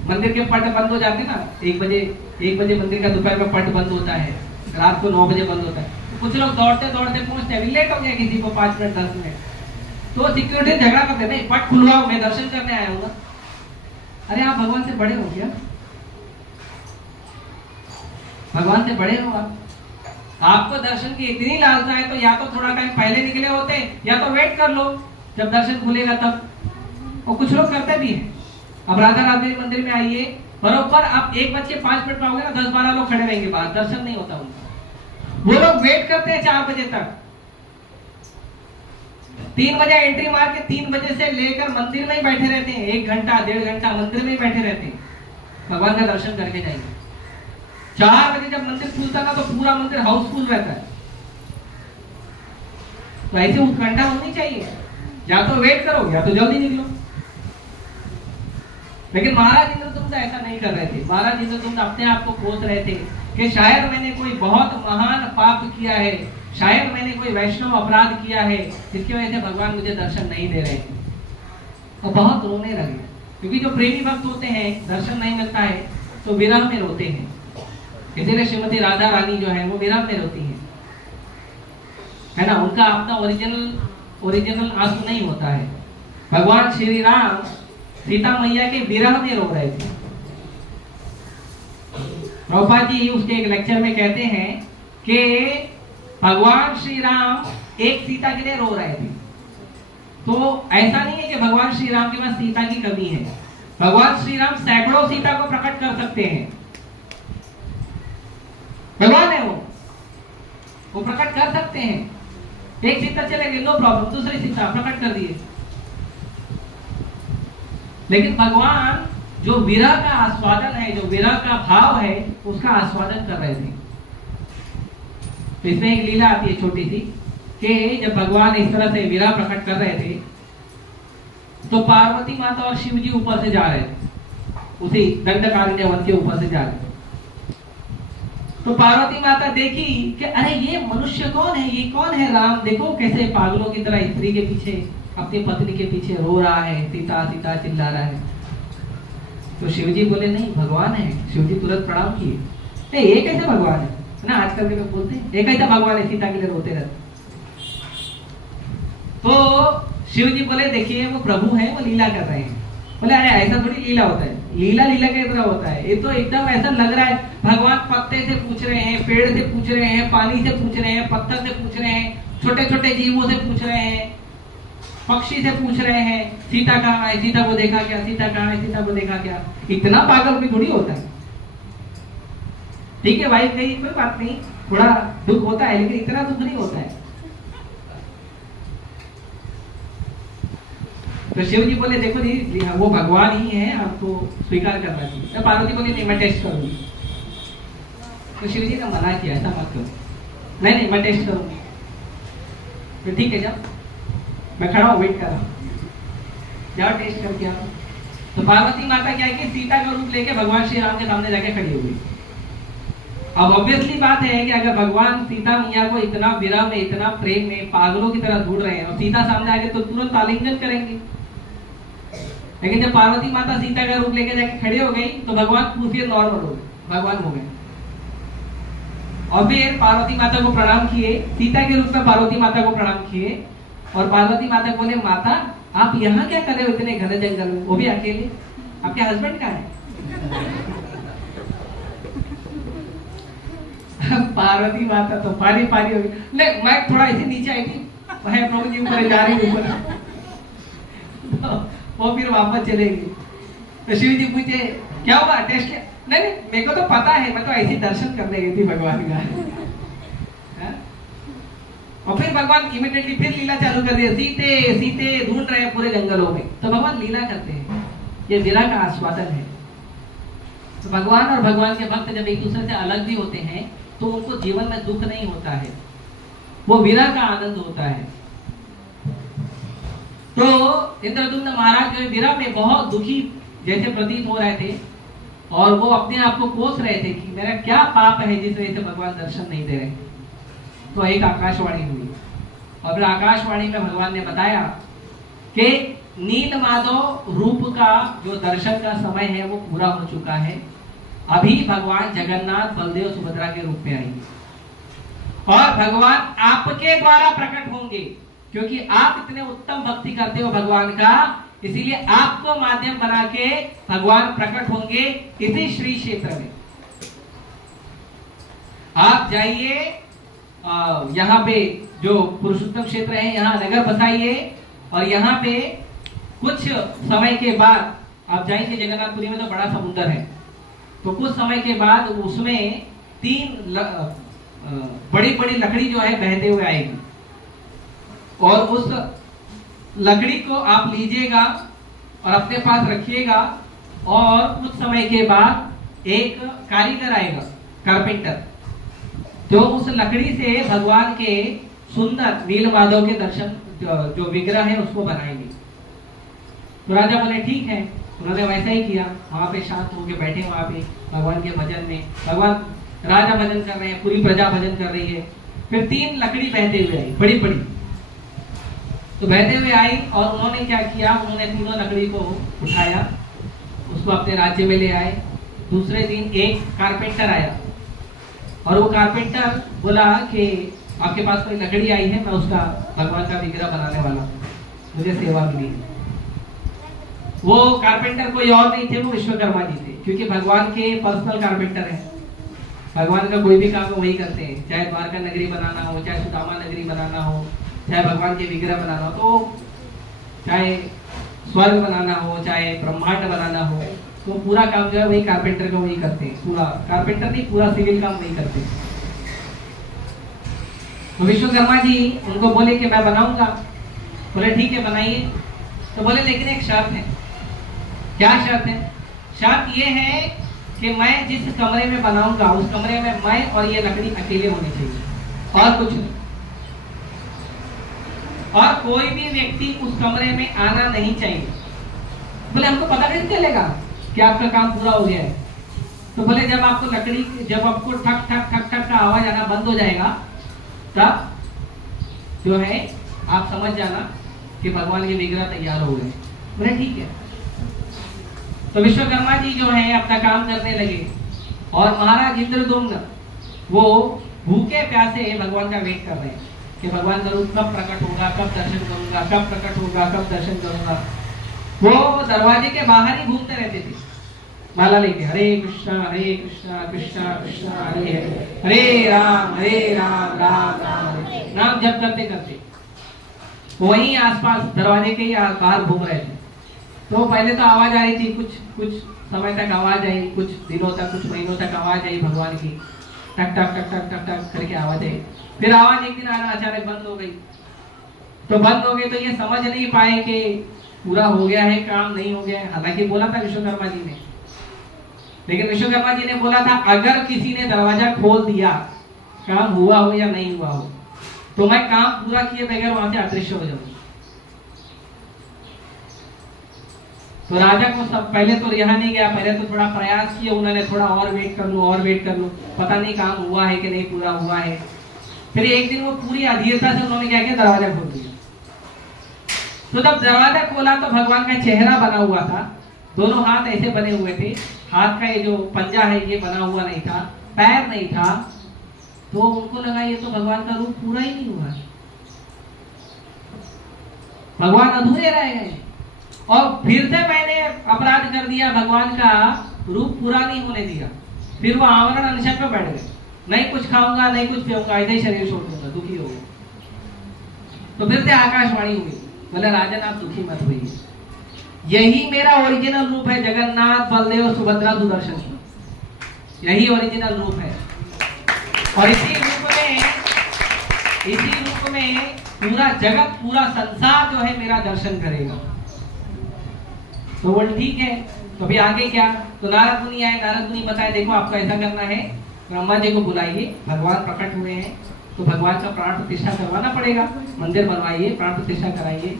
मंदिर के पट बंद हो जाते ना, 1 बजे मंदिर का दोपहर में पट बंद होता है, रात को 9 बजे बंद होता है। तो कुछ लोग दौड़ते दौड़ते पहुंचते हैं, लेट हो गया किसी को 5 मिनट 10 मिनट, तो सिक्योरिटी झगड़ा करते, नहीं पट खुलवाओ, मैं दर्शन करने आया हूँ। अरे आप भगवान से बड़े हो क्या? भगवान से बड़े हो आप? आपको दर्शन की इतनी लालसा है तो या तो थोड़ा टाइम पहले निकले होते, या तो वेट कर लो जब दर्शन खुलेगा तब। और कुछ लोग करते भी हैं। अब राधा राधे मंदिर में आइए, बरोबर आप 1:05 में आओगे ना, 10-12 लोग खड़े रहेंगे बाहर, दर्शन नहीं होता उनका। वो लोग वेट करते हैं 4 बजे तक, 3 बजे एंट्री मार के 3 बजे से लेकर मंदिर में ही बैठे रहते हैं, 1 घंटा 1.5 घंटा मंदिर में ही बैठे रहते हैं, भगवान का दर्शन करके जाएंगे। 4 बजे जब मंदिर खुलता ना तो पूरा मंदिर हाउसफुल रहता है। तो ऐसे उत्कंठा होनी चाहिए, या तो वेट करो या तो जल्दी निकलो। लेकिन महाराज इंद्रदुम्न ऐसा नहीं कर रहे थे। महाराज इंद्रदुम्न अपने आप को कोस रहे थे कि शायद मैंने कोई बहुत महान पाप किया है, शायद मैंने कोई वैष्णव अपराध किया है, जिसकी वजह से भगवान मुझे दर्शन नहीं दे रहे थे। और बहुत रोने लगे, क्योंकि जो प्रेमी भक्त होते हैं दर्शन नहीं मिलता है तो विरह में रोते हैं। इसीलिए श्रीमती राधा रानी जो है वो विरह में रोती है ना। उनका अपना ओरिजिनल आंसू नहीं होता है। भगवान श्री राम सीता मैया के विरह में रो रहे थे। प्रभुपाद जी उसके एक लेक्चर में कहते हैं कि भगवान श्री राम एक सीता के लिए रो रहे थे। तो ऐसा नहीं है कि भगवान श्री राम के पास सीता की कमी है। भगवान श्री राम सैकड़ों सीता को प्रकट कर सकते हैं। भगवान है वो प्रकट कर सकते हैं। एक सीता चले गए, नो प्रॉब्लम, दूसरी सीता प्रकट कर दिए। लेकिन भगवान जो विरह का आस्वादन है, जो विरह का भाव है, उसका आस्वादन कर रहे थे। तो इसमें एक लीला आती है छोटी सी कि जब भगवान इस तरह से विरह प्रकट कर रहे थे तो पार्वती माता और शिव जी ऊपर से जा रहे थे, उसी दंडकारण्य वन के ऊपर से जा रहे थे। तो पार्वती माता देखी कि अरे ये मनुष्य कौन है, ये कौन है राम, देखो कैसे पागलों की तरह स्त्री के पीछे, अपनी पत्नी के पीछे रो रहा है, सीता सीता चिल्ला रहा है। तो शिवजी बोले नहीं भगवान है। शिवजी तुरंत प्रणाम किए। ये कैसे भगवान है ना, आजकल के लोग बोलते हैं ये कैसा भगवान है, सीता के लिए रोते रहते। तो शिवजी बोले देखिए वो प्रभु है, वो लीला कर रहे हैं। बोले अरे ऐसा थोड़ी लीला होता है, लीला की तरह होता है। ये तो एकदम ऐसा लग रहा है भगवान पत्ते से पूछ रहे हैं, पेड़ से पूछ रहे हैं, पानी से पूछ रहे हैं, पत्थर से पूछ रहे हैं, छोटे छोटे जीवों से पूछ रहे हैं, पक्षी से पूछ रहे हैं सीता कहाँ है, सीता को देखा क्या, सीता कहाँ है, सीता को देखा क्या। इतना पागल भी थोड़ी होता है। ठीक है भाई, कहीं कोई बात नहीं, थोड़ा दुख होता है लेकिन इतना दुख नहीं होता है। तो शिव जी बोले देखो जी वो भगवान ही है, आपको स्वीकार करना चाहिए। तो पार्वती बोली नहीं मैं टेस्ट करूंगी। तो शिव जी ने मना किया ऐसा मत करो। नहीं मैं टेस्ट करूंगी। तो ठीक है जब मैं खड़ा हूँ, वेट कर रहा हूँ, जाओ टेस्ट करके आओ। तो पार्वती माता क्या है कि सीता का रूप लेके भगवान श्री राम के सामने जाके खड़ी हो गई। अब ऑब्वियसली बात है कि अगर भगवान सीता मैया को इतना विरह में, इतना प्रेम में पागलों की तरह ढूंढ रहे हैं और सीता सामने आगे तो तुरंत आलिंगन करेंगे। लेकिन जब पार्वती माता सीता का रूप लेके जाके खड़े हो गई तो भगवान फिर नॉर्मल हो गए, भगवान हो गए। और फिर पार्वती माता को प्रणाम किए, सीता के रूप में पार्वती माता को प्रणाम किए। और पार्वती माता बोले माता आप यहाँ क्या कर रहे हो इतने घने जंगल में, वो भी अकेले, आपके हस्बैंड कहाँ है? पार्वती माता तो पारी पारी हो गई। नहीं मैं थोड़ा ऐसे नीचे आई थी, प्रभु जी ऊपर जा रही ऊपर। वो फिर वापस चलेंगे। तो शिव जी पूछे क्या हुआ, टेस्ट किया? नहीं मेरे को तो पता है, मैं तो ऐसे दर्शन करने गई थी भगवान का। और फिर भगवान इमीडिएटली फिर लीला चालू कर दिया, सीते सीते ढूंढ रहे हैं पूरे जंगलों में। तो भगवान लीला करते हैं, ये विरह का आस्वादन है। तो भगवान और भगवान के भक्त जब एक दूसरे से अलग भी होते हैं तो उनको जीवन में दुख नहीं होता है, वो विरह का आनंद होता है। तो इंद्रदुम्न महाराज जो विरह में बहुत दुखी जैसे प्रतीत हो रहे थे और वो अपने आप को कोस रहे थे कि मेरा क्या पाप है जिस वजह से भगवान दर्शन नहीं दे रहे। तो एक आकाशवाणी हुई और फिर आकाशवाणी में भगवान ने बताया कि नील माधव रूप का जो दर्शन का समय है वो पूरा हो चुका है। अभी भगवान जगन्नाथ बलदेव सुभद्रा के रूप में आएंगे और भगवान आपके द्वारा प्रकट होंगे, क्योंकि आप इतने उत्तम भक्ति करते हो भगवान का, इसीलिए आपको माध्यम बना के भगवान प्रकट होंगे इसी श्री क्षेत्र में। आप जाइए यहाँ पे जो पुरुषोत्तम क्षेत्र है यहाँ नगर बसाइए और यहाँ पे कुछ समय के बाद आप जाएंगे जगन्नाथपुरी में तो बड़ा समुद्र है। तो कुछ समय के बाद उसमें 3 बड़ी बड़ी लकड़ी जो है बहते हुए आएगी और उस लकड़ी को आप लीजिएगा और अपने पास रखिएगा और कुछ समय के बाद एक कारीगर आएगा, कारपेंटर, जो उस लकड़ी से भगवान के सुंदर नील माधव के दर्शन जो विग्रह है उसको बनाएंगे। तो राजा बोले ठीक है, उन्होंने वैसा ही किया। वहां पे शांत होकर बैठे, वहां पे भगवान के भजन में, भगवान राजा भजन कर रहे हैं, पूरी प्रजा भजन कर रही है। फिर 3 लकड़ी बहते हुए आई, बड़ी बड़ी। तो बहते हुए आई और उन्होंने क्या किया, उन्होंने तीनों लकड़ी को उठाया, उसको अपने राज्य में ले आए। दूसरे दिन एक कारपेंटर आया और वो कारपेंटर बोला कि आपके पास कोई लकड़ी आई है, मैं उसका भगवान का विग्रह बनाने वाला हूँ, मुझे सेवा मिली है। वो कारपेंटर कोई और नहीं थे, वो विश्वकर्मा जी थे, क्योंकि भगवान के पर्सनल कारपेंटर हैं। भगवान का कोई भी काम वही करते हैं, चाहे द्वारका नगरी बनाना हो, चाहे सुदामा नगरी बनाना हो, चाहे भगवान के विग्रह बनाना हो, तो चाहे स्वर्ग बनाना हो, चाहे ब्रह्मांड बनाना हो, तो पूरा काम जो है वही कारपेंटर का वही करते हैं। पूरा कारपेंटर नहीं, पूरा सिविल काम वही करते हैं। तो विश्वकर्मा जी उनको बोले कि मैं बनाऊंगा। बोले ठीक है बनाइए। तो बोले लेकिन एक शर्त है। क्या शर्त है? शर्त ये है कि मैं जिस कमरे में बनाऊंगा उस कमरे में मैं और ये लकड़ी अकेले होने चाहिए, और कुछ नहीं, और कोई भी व्यक्ति उस कमरे में आना नहीं चाहिए। बोले हमको पता कैसे चलेगा कि आपका काम पूरा हो गया है? तो बोले जब आपको ठक ठक ठक ठक का आवाज आना बंद हो जाएगा, तब जो है आप समझ जाना कि भगवान के विग्रह तैयार हो गए। बोले ठीक है। तो विश्वकर्मा जी जो है अपना काम करने लगे और महाराज इंद्रदुम्न वो भूखे प्यासे भगवान का वेट कर रहे हैं कि भगवान का रूप कब प्रकट होगा, कब दर्शन करूंगा, कब प्रकट होगा, कब दर्शन करूंगा। वो दरवाजे के बाहर ही घूमते रहते थे माला लेके, हरे कृष्णा कृष्णा कृष्णा हरे हरे, हरे राम राम राम हरे। नाम जप करते करते वहीं आसपास दरवाजे के ही बाहर घूम रहे थे। तो पहले तो आवाज आई थी, कुछ समय तक आवाज आई, कुछ दिनों तक, कुछ महीनों तक आवाज आई भगवान की, टक टक टक टक टक टक करके आवाज आई। फिर आवाज एक दिन आना अचानक बंद हो गई। तो बंद हो गई तो ये समझ नहीं पाए कि पूरा हो गया है काम, नहीं हो गया है। हालांकि बोला था विश्वकर्मा जी ने, लेकिन विश्वकर्मा जी ने बोला था अगर किसी ने दरवाजा खोल दिया, काम हुआ हो या नहीं हुआ हो, तो मैं काम पूरा किए बगैर वहां से अदृश्य हो जाऊंगा। तो राजा को सब पहले तो यहाँ नहीं गया, पहले तो थोड़ा प्रयास किया उन्होंने, थोड़ा और वेट कर लूं, पता नहीं काम हुआ है कि नहीं पूरा हुआ है। फिर एक दिन वो पूरी अधीरता से उन्होंने क्या किया, दरवाजा खोल दिया। तो जब दरवाजा खोला तो भगवान का चेहरा बना हुआ था, दोनों हाथ ऐसे बने हुए थे, हाथ का ये जो पंजा है ये बना हुआ नहीं था, पैर नहीं था। तो उनको लगा ये तो भगवान का रूप पूरा ही नहीं हुआ, भगवान अधूरे रह गए। और फिर से मैंने अपराध कर दिया, भगवान का रूप पूरा नहीं होने दिया। फिर वो आवरण अनशन पे बैठ गए, नहीं कुछ खाऊंगा, नहीं कुछ पीऊंगा, ऐसे ही शरीर छोड़ दूंगा, दुखी हो गए। तो फिर से आकाशवाणी हुई, बोले राजन आप दुखी मत होइए, यही मेरा ओरिजिनल रूप है, जगन्नाथ बलदेव सुभद्रा सुदर्शन, यही ओरिजिनल रूप है। और इसी रूप में पूरा जगत, पूरा संसार जो है मेरा दर्शन करेगा। तो बोल ठीक है। तो अभी आगे क्या? तो नारद मुनि आए, नारद मुनि बताए देखो आपको ऐसा करना है, ब्रह्मा जी को बुलाइए, भगवान प्रकट हुए हैं तो भगवान का प्राण प्रतिष्ठा करवाना पड़ेगा, मंदिर बनवाइए, प्राण प्रतिष्ठा कराइए।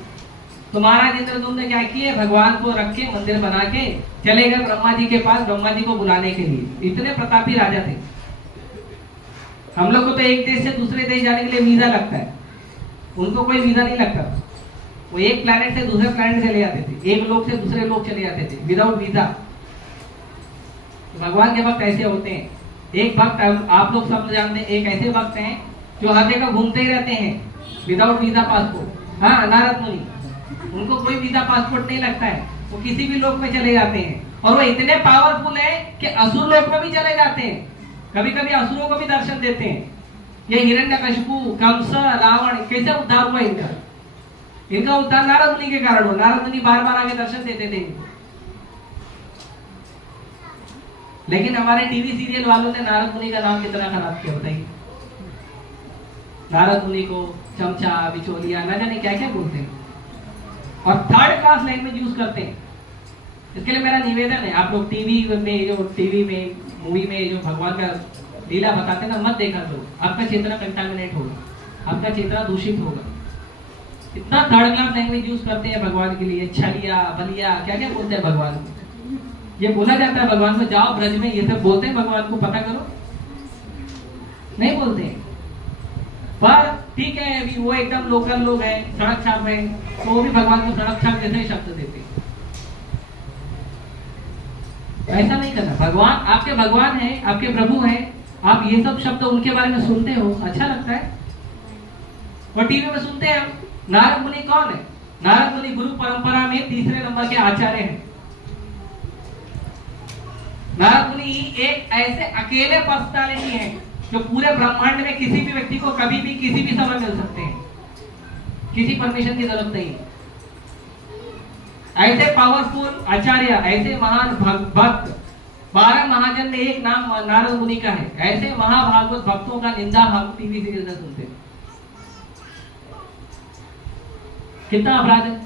तो महाराज इंद्रदुम्न ने क्या किए, भगवान को रख के मंदिर बना के चले गए ब्रह्मा जी के पास, ब्रह्मा जी को बुलाने के लिए। इतने प्रतापी राजा थे। हम लोग को तो एक देश से दूसरे देश जाने के लिए वीजा लगता है, उनको कोई वीजा नहीं लगता। वो एक प्लैनेट से दूसरे प्लैनेट चले जाते थे, एक लोक से दूसरे लोक चले जाते थे विदाउट वीजा। तो भगवान के भक्त ऐसे होते हैं। एक भक्त आप लोग सब जानते हैं, एक ऐसे भक्त हैं जो हर जगह घूमते ही रहते हैं विदाउट वीजा पासपोर्ट। हाँ, नारद मुनि, उनको कोई वीजा पासपोर्ट नहीं लगता है, वो किसी भी लोक में चले जाते हैं। और वो इतने पावरफुल है कि असुर लोक में भी चले जाते हैं, कभी कभी असुरों को भी दर्शन देते हैं। ये हिरण्यकशिपु, कंस, रावण, कैसे उद्धार हुआ इनका? इनका उद्धार नारद मुनि के कारण हुआ। नारद मुनि बार बार आके दर्शन देते थे इनको। लेकिन हमारे टीवी सीरियल वालों ने नारद मुनि का नाम कितना खराब किया बताइए। नारद मुनि को चमचा, बिचौलिया, न जाने क्या क्या बोलते हैं और थर्ड क्लास लैंग्वेज यूज करते हैं। इसके लिए मेरा निवेदन है, आप लोग टीवी में मूवी में जो भगवान का लीला बताते हैं ना, मत देखा करो, आपका चेतना कंटामिनेट होगा। आपका चेतना दूषित होगा। इतना थर्ड क्लास लैंग्वेज यूज करते हैं भगवान के लिए, छलिया बलिया क्या क्या बोलते हैं भगवान को। ये बोला जाता है भगवान को जाओ ब्रज में, ये सब बोलते हैं भगवान को, पता करो, नहीं बोलते हैं। पर ठीक है, अभी वो एकदम लोकल लोग हैं, सड़क छाप है, तो वो भी भगवान को सड़क छाप जैसे शब्द देते हैं। ऐसा नहीं करना। भगवान आपके भगवान है, आपके प्रभु है, आप ये सब शब्द उनके बारे में सुनते हो, अच्छा लगता है। और टीवी में सुनते हैं हम, नारद मुनि कौन है? नारद मुनि गुरु परंपरा में तीसरे नंबर के आचार्य हैं। नारद मुनि एक ऐसे अकेले पर्सनालिटी हैं जो पूरे ब्रह्मांड में किसी भी व्यक्ति को कभी भी किसी भी समय मिल सकते हैं, किसी परमिशन की जरूरत नहीं। ऐसे पावरफुल आचार्य, ऐसे महान भक्त, 12 महाजन में एक नाम नारद मुनि का है। ऐसे महाभागवत भक्तों का निंदा हम टीवी सीरियल में सुनते हैं। कितना अपराध है,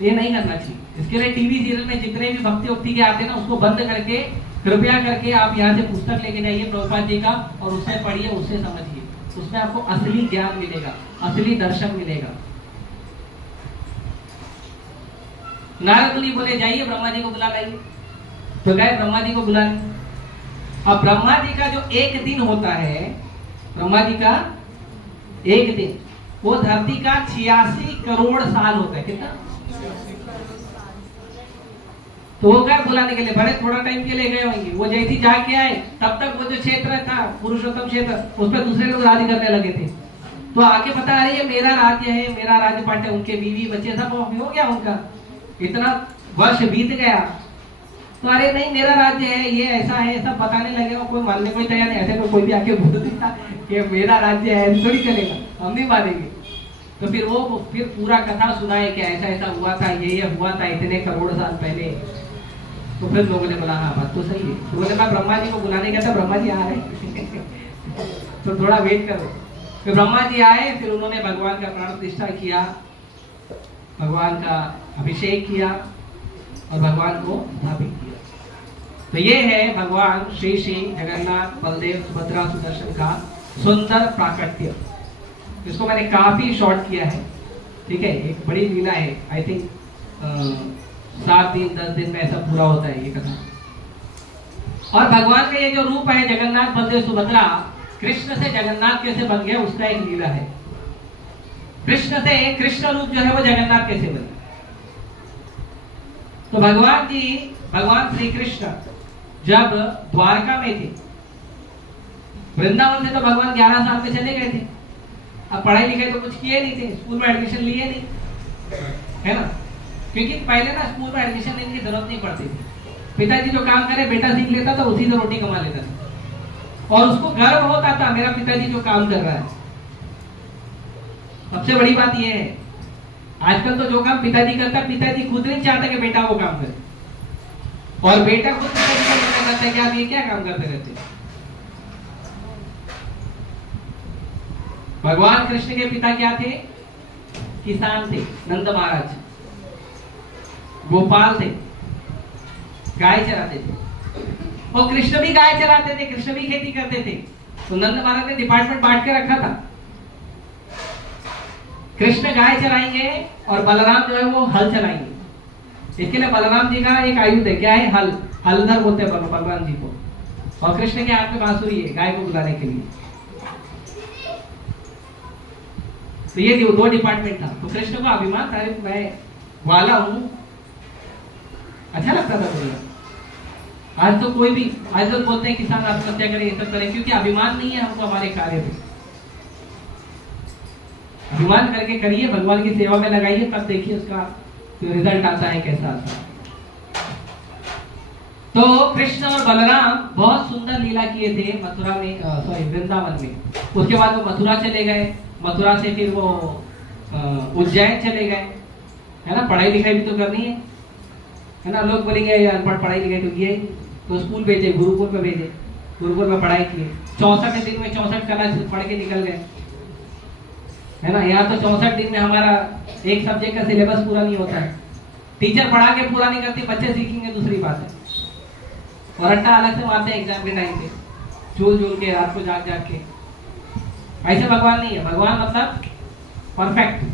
ये नहीं करना चाहिए। इसके लिए टीवी सीरियल में जितने भी भक्ति उक्ति के आते हैं ना, उसको बंद करके कृपया करके आप यहाँ से पुस्तक लेके जाइए प्रभुपाद जी का, और उससे पढ़िए, उससे समझिए, उसमें आपको असली ज्ञान मिलेगा, असली दर्शन मिलेगा। नारद मुनि बोले जाइए ब्रह्मा जी को बुला लाइए, तो गए ब्रह्मा जी को बुलाने। अब ब्रह्मा जी का जो एक दिन होता है, ब्रह्मा जी का एक दिन, वो धरती का 86 करोड़ साल होता है। कितना? तो वो गए बुलाने के लिए, बड़े थोड़ा टाइम के लिए गए होंगे। वो जैसी जाके आए, तब तक वो जो क्षेत्र था पुरुषोत्तम क्षेत्र, उस पर दूसरे लोग राज करने लगे थे। तो आके पता है ये मेरा राज्य है, मेरा राज्य पाट है, उनके बीवी बच्चे सब हो गया उनका, इतना वर्ष बीत गया। तो अरे नहीं मेरा राज्य है, ये ऐसा है, सब बताने लगे। वो कोई मानने को तैयार नहीं। ऐसे कोई भी आके बोल देता कि मेरा राज्य है, थोड़ी चलेगा, हम नहीं मानेंगे। तो फिर वो पूरा कथा सुनाए कि ऐसा ऐसा हुआ था, ये हुआ था इतने करोड़ साल पहले। तो फिर लोगों ने बोला हाँ बात तो सही है। तो बोले मैं ब्रह्मा जी को बुलाने गया था, ब्रह्मा जी आ रहे तो थोड़ा वेट करो। फिर ब्रह्मा जी आए, फिर उन्होंने भगवान का प्राण प्रतिष्ठा किया, भगवान का अभिषेक किया और भगवान को स्थापित किया। तो ये है भगवान श्री श्री जगन्नाथ बलदेव सुभद्रा सुदर्शन का सुंदर प्राकट्य। इसको मैंने काफी शॉर्ट किया है, ठीक है। एक बड़ी लीला है, आई थिंक 7 दिन 10 दिन में ऐसा पूरा होता है ये कथा। और भगवान का ये जो रूप है जगन्नाथ बलदेव सुभद्रा, कृष्ण से जगन्नाथ कैसे बन गया उसका एक लीला है। कृष्ण से कृष्ण रूप जो है वो जगन्नाथ कैसे बने। तो भगवान जी, भगवान श्री कृष्ण जब द्वारका में थे, वृंदावन से तो भगवान 11 साल में चले गए थे। अब पढ़ाई लिखाई तो कुछ किए नहीं थे, स्कूल में एडमिशन लिए नहीं, है ना, क्योंकि पहले ना स्कूल में एडमिशन लेने की जरूरत नहीं पड़ती थी। पिताजी जो काम करे बेटा सीख लेता था, उसी से रोटी कमा लेता था और उसको गर्व होता था मेरा पिताजी जो काम कर रहा है। सबसे बड़ी बात यह है, आजकल तो जो काम पिताजी करता है, पिताजी खुद नहीं चाहता कि बेटा वो काम करे, और बेटा खुद पिताजी का निर्णय करता है कि आप ये क्या काम करते रहते। भगवान कृष्ण के पिता क्या थे? किसान थे, नंद महाराज, गोपाल थे, गाय चराते थे। और कृष्ण भी गाय चराते थे, कृष्ण भी खेती करते थे। तो नंद महाराज ने डिपार्टमेंट बांट के रखा था। कृष्ण गाय चराएंगे और बलराम जो है वो हल चलाएंगे। इसके लिए बलराम जी का एक आयुध है, क्या है? हल, हलधर बोलते हैं बलराम जी को। और कृष्ण के हाथ में बांसुरी है गाय को बुलाने के लिए। तो ये 2 डिपार्टमेंट था। तो कृष्ण को अभिमान था, मैं वाला हूं, अच्छा लगता था बोलना। आज तो कोई भी, आज तो बोलते हैं किसान आत्महत्या करें, ये सब करें, क्योंकि अभिमान नहीं है हमको हमारे कार्य पे। अभिमान करके करिए, भगवान की सेवा में लगाइए, तब देखिए उसका जो रिजल्ट आता है कैसा आता है। तो कृष्ण और बलराम बहुत सुंदर लीला किए थे मथुरा में, सॉरी वृंदावन में। उसके बाद वो मथुरा चले गए, मथुरा से फिर वो उज्जैन चले गए, है ना। पढ़ाई लिखाई भी तो करनी है ना। लोग बोलेंगे अनपढ़, पढ़ाई लिखाई तो किया ही, तो स्कूल भेजे, गुरुकुल में भेजे, गुरुकुल में पढ़ाई किए। 64 दिन में 64 कला पढ़ के निकल गए, है ना। यहाँ तो 64 दिन में हमारा एक सब्जेक्ट का सिलेबस पूरा नहीं होता है। टीचर पढ़ा के पूरा नहीं करती, बच्चे सीखेंगे दूसरी बात है। और रट्टा अलग से मारते हैं एग्जाम के टाइम पे, झूल झूल के, रात को जाग जाग के। ऐसे भगवान नहीं है। भगवान मतलब परफेक्ट।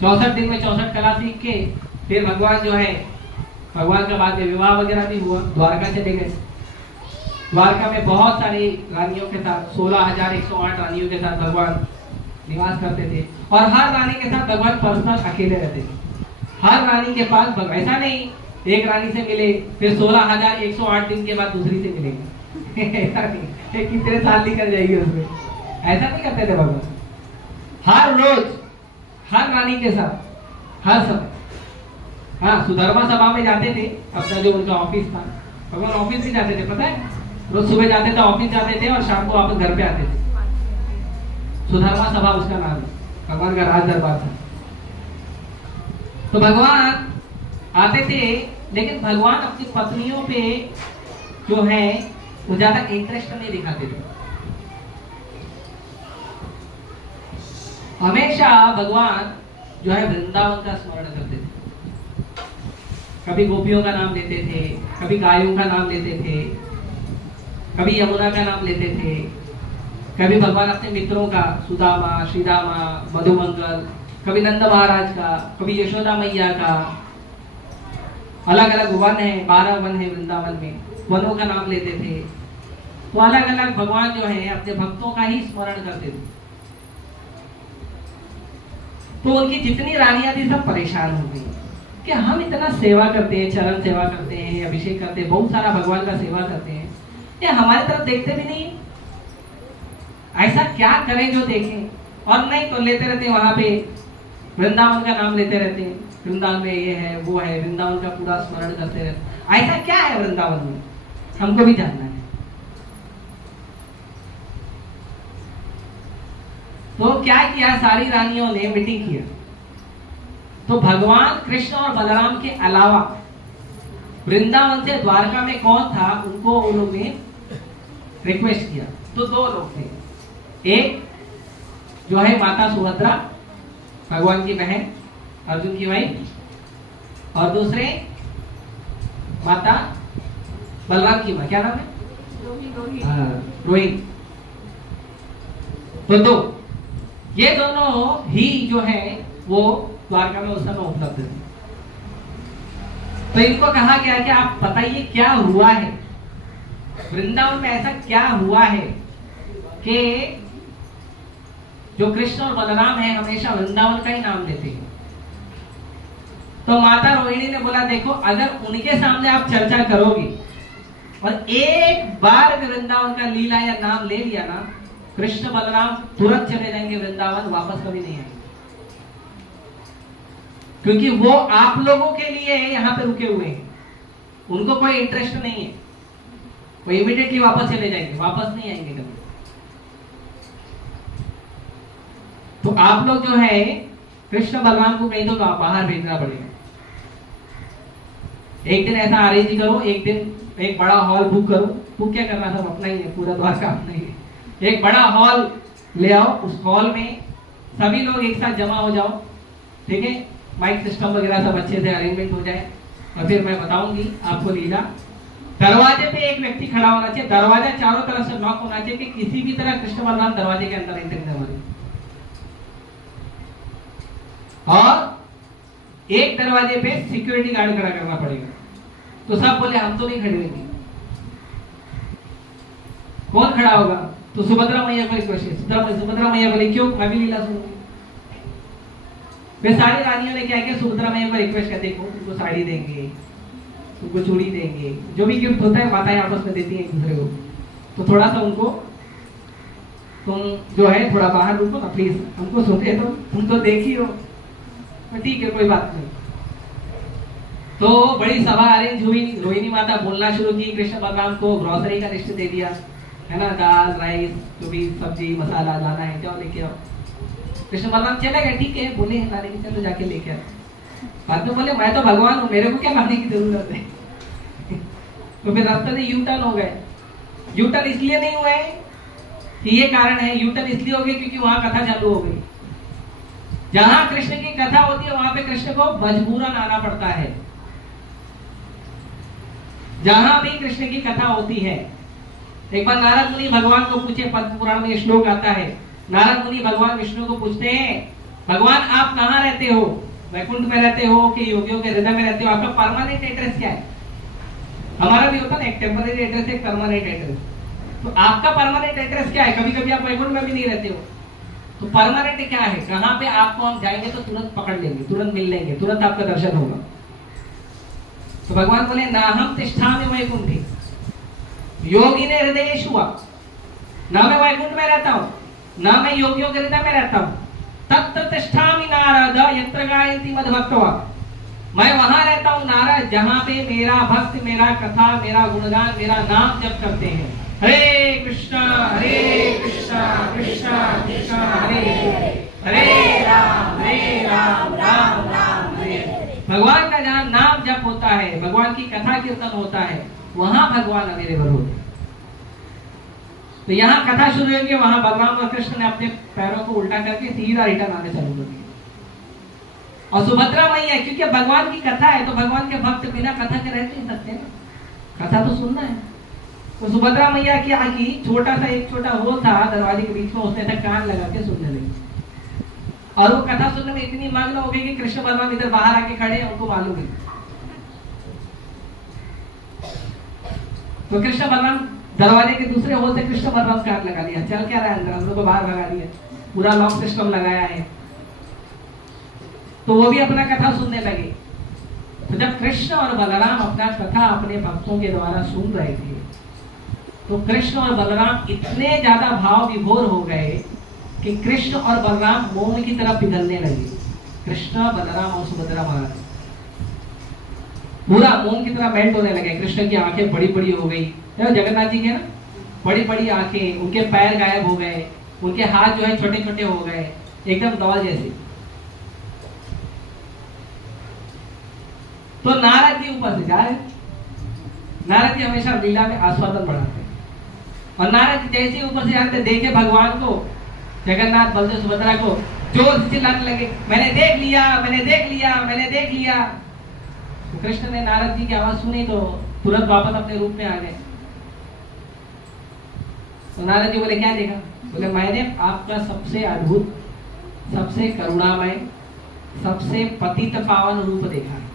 64 दिन में 64 कला सीख के फिर भगवान जो है, भगवान का बाद में विवाह वगैरह भी हुआ, द्वारका चले गए। द्वारका में बहुत सारी रानियों के साथ 16,108 रानियों के साथ भगवान निवास करते थे। और हर रानी के साथ भगवान पर्सनल अकेले रहते थे। हर रानी के पास ऐसा नहीं एक रानी से मिले फिर 16,108 दिन के बाद दूसरी से मिलेंगे ऐसा नहीं, कितने साल निकल जाएगी उसमें, ऐसा नहीं करते थे भगवान। हर रोज हर रानी के साथ हर समय। हाँ, सुधर्मा सभा में जाते थे, अपना जो उनका ऑफिस था, भगवान ऑफिस भी जाते थे, पता है, रोज सुबह जाते थे, ऑफिस जाते थे और शाम को वापस घर पे आते थे। सुधर्मा सभा उसका नाम है, भगवान का राज दरबार था। तो भगवान आते थे, लेकिन भगवान अपनी पत्नियों पे जो है वो ज्यादा इंटरेस्ट नहीं दिखाते थे। हमेशा भगवान जो है वृंदावन का स्मरण करते थे। कभी गोपियों का नाम लेते थे, कभी गायों का नाम लेते थे, कभी यमुना का नाम लेते थे, कभी भगवान अपने मित्रों का, सुदामा, श्रीदामा, मधुमंगल, कभी नंद महाराज का, कभी यशोदा मैया का। अलग अलग वन है, 12 वन है वृंदावन में, वनों का नाम लेते थे। तो अलग अलग भगवान जो है अपने भक्तों का ही स्मरण करते थे। तो उनकी जितनी रानियां थी सब परेशान हो गई कि हम इतना सेवा करते हैं, चरण सेवा करते हैं, अभिषेक करते हैं, बहुत सारा भगवान का सेवा करते हैं, ये हमारी तरफ देखते भी नहीं। ऐसा क्या करें जो देखें? और नहीं तो लेते रहते वहां पे वृंदावन का नाम लेते रहते हैं, वृंदावन में ये है वो है, वृंदावन का पूरा स्मरण करते रहते। ऐसा क्या है वृंदावन में, हमको भी जानना है। तो क्या किया, सारी रानियों ने मीटिंग किया। तो भगवान कृष्ण और बलराम के अलावा वृंदावन से द्वारका में कौन था, उनको उन लोगों ने रिक्वेस्ट किया। तो 2 लोग थे, एक जो है माता सुभद्रा, भगवान की बहन, अर्जुन की वाइफ, और दूसरे माता बलराम की माँ, क्या नाम है, रोहिणी। तो 2 ये दोनों ही जो है वो द्वारका में उस समय उपलब्ध थे। तो इनको कहा गया कि आप बताइए क्या हुआ है वृंदावन में, ऐसा क्या हुआ है कि जो कृष्ण और बलराम है हमेशा वृंदावन का ही नाम लेते हैं। तो माता रोहिणी ने बोला, देखो अगर उनके सामने आप चर्चा करोगे और एक बार वृंदावन का लीला या नाम ले लिया ना, कृष्ण बलराम तुरंत चले जाएंगे वृंदावन, वापस कभी नहीं आएंगे। क्योंकि वो आप लोगों के लिए यहाँ पे रुके हुए हैं, उनको कोई इंटरेस्ट नहीं है, वो इमीडिएटली वापस चले जाएंगे, वापस नहीं आएंगे कभी। तो आप लोग जो है कृष्ण बलराम को कहीं तो बाहर भेजना पड़ेगा। एक दिन ऐसा अरेंज करो, एक दिन एक बड़ा हॉल बुक करो। बुक क्या करना, सब अपना ही है, पूरा द्वारका अपना ही है। एक बड़ा हॉल ले आओ, उस हॉल में सभी लोग एक साथ जमा हो जाओ, ठीक है, माइक सिस्टम वगैरह सब अच्छे से अरेंजमेंट हो जाए, और फिर मैं बताऊंगी आपको लीला। दरवाजे पे एक व्यक्ति खड़ा होना चाहिए, दरवाजा चारों तरफ से लॉक होना चाहिए कि किसी भी तरह कृष्ण बलराम दरवाजे के अंदर एंटर नहीं होने। और एक दरवाजे पे सिक्योरिटी गार्ड खड़ा करना पड़ेगा। तो सब बोले हम तो नहीं खड़े होंगे, कौन खड़ा होगा? तो सुभद्रा मैया को रिक्वेस्ट है। सुभद्रा मैया बोली क्यों, मैं भी लीला सुनूंगी। वे सारी रानियों ने क्या किया, सुभद्रा मैया को रिक्वेस्ट कर, देखो तुमको साड़ी देंगे, तुमको चूड़ी देंगे, जो भी गिफ्ट होता है माताएं आपस में देती हैं एक दूसरे को। तो थोड़ा सा उनको तुम जो है थोड़ा बाहर रुको ना प्लीज, हमको सोते तो तुम तो देख ही हो। ठीक है कोई बात नहीं। तो बड़ी सभा अरेंज हुई, रोहिणी माता बोलना शुरू की, कृष्ण बलराम को ग्रोसरी का लिस्ट दे दिया, है ना, दाल राइस जो भी सब्जी मसाला लाना है जाओ लेके आओ। कृष्ण बलराम चले गए, ठीक है, बोले लाने की, चलो जाके लेके आओ। बाद में बोले मैं तो भगवान हूँ, मेरे को क्या लाने की जरूरत है। तो फिर रास्ते से यू टर्न हो गए। यू टर्न इसलिए नहीं हुए कि ये कारण है, यू टर्न इसलिए हो गए क्योंकि वहां कथा चालू हो गई। जहां कृष्ण की कथा होती है वहां पे कृष्ण को मजबूरन आना पड़ता है। जहां भी कृष्ण की कथा होती है एक बार नारद मुनि भगवान को पूछे, पद्म पुराण में श्लोक आता है, नारद मुनि भगवान विष्णु को पूछते हैं, भगवान आप कहाँ रहते हो, वैकुंठ में रहते हो कि योगियों के हृदय में रहते हो, आपका परमानेंट एड्रेस क्या है? हमारा भी होता है ना, एक टेम्पररी एड्रेस, एक परमानेंट एड्रेस। तो आपका परमानेंट एड्रेस क्या है? कभी कभी आप वैकुंठ में भी नहीं रहते हो, तो परमानेंट क्या है? कहाँ पे आपको हम जाएंगे तो तुरंत पकड़ लेंगे, तुरंत मिल लेंगे, तुरंत आपका दर्शन होगा। तो भगवान बोले, ना हम तिष्ठामि वैकुंठे योगी ने हृदय हुआ, ना मैं वैकुंठ में रहता हूँ, ना मैं योगियों के हृदय में रहता हूँ। तत्र तिष्ठामि नारद यत्र गायन्ति मद्भक्त्वा, मैं वहां रहता हूँ नारद जहाँ पे मेरा भक्त मेरा कथा मेरा गुणगान मेरा नाम जप करते हैं। हरे कृष्णा कृष्णा कृष्णा हरे हरे राम राम राम हरे। भगवान का जहाँ नाम जप होता है, भगवान की कथा कीर्तन होता है, वहां भगवान अवेलेबल होते हैं। तो यहाँ कथा शुरू होगी, वहां बलराम और कृष्ण ने अपने पैरों को उल्टा करके सीधा रिटर्न आने चालू कर दिया। और सुभद्रा मैया, क्योंकि भगवान की कथा है तो भगवान के भक्त बिना कथा के रहते नहीं सकते ना, कथा तो सुनना है। तो सुभद्रा मैया की आगे छोटा सा एक छोटा होल था दरवाजे के बीच में, उसने तक कान लगा के सुनने लगी, और वो कथा सुनने में इतनी मग्न हो गई कि कृष्ण बलराम इधर बाहर आके खड़े हैं, उनको मालूम है। तो कृष्ण बलराम दरवाजे के दूसरे होल से कृष्ण बलराम कान लगा लिया, चल क्या रहा है अंदर, हम लोग को बाहर भगा दिया, पूरा लॉक सिस्टम लगाया है। तो वो भी अपना कथा सुनने लगे। तो जब कृष्ण और बलराम अपना कथा अपने भक्तों के द्वारा सुन रहे थे, तो कृष्ण और बलराम इतने ज्यादा भाव विभोर हो गए कि कृष्ण और बलराम मोम की तरफ पिघलने लगे। कृष्ण बलराम और सुभद्रा महाराज पूरा मोम की तरह मेल्ट होने लगे। कृष्ण की आंखें बड़ी बड़ी हो गई, जगन्नाथ जी के ना बड़ी बड़ी आंखें, उनके पैर गायब हो गए, उनके हाथ जो है छोटे छोटे हो गए, एकदम डॉल जैसे। तो नारद जी ऊपर से जा रहे, नारद जी हमेशा लीला में आस्वादन बढ़ाते हैं, और नारद जी जैसे ऊपर से जाते देखे भगवान को, जगन्नाथ बलदेव सुभद्रा को, जोर से चिल्लाने लगे, मैंने देख लिया मैंने देख लिया मैंने देख लिया। तो कृष्ण ने नारद जी की आवाज सुनी तो तुरंत वापस अपने रूप में आ गए। तो नारद जी बोले, क्या देखा? बोले, मैंने आपका सबसे अद्भुत सबसे करुणामय सबसे पतित पावन रूप देखा है।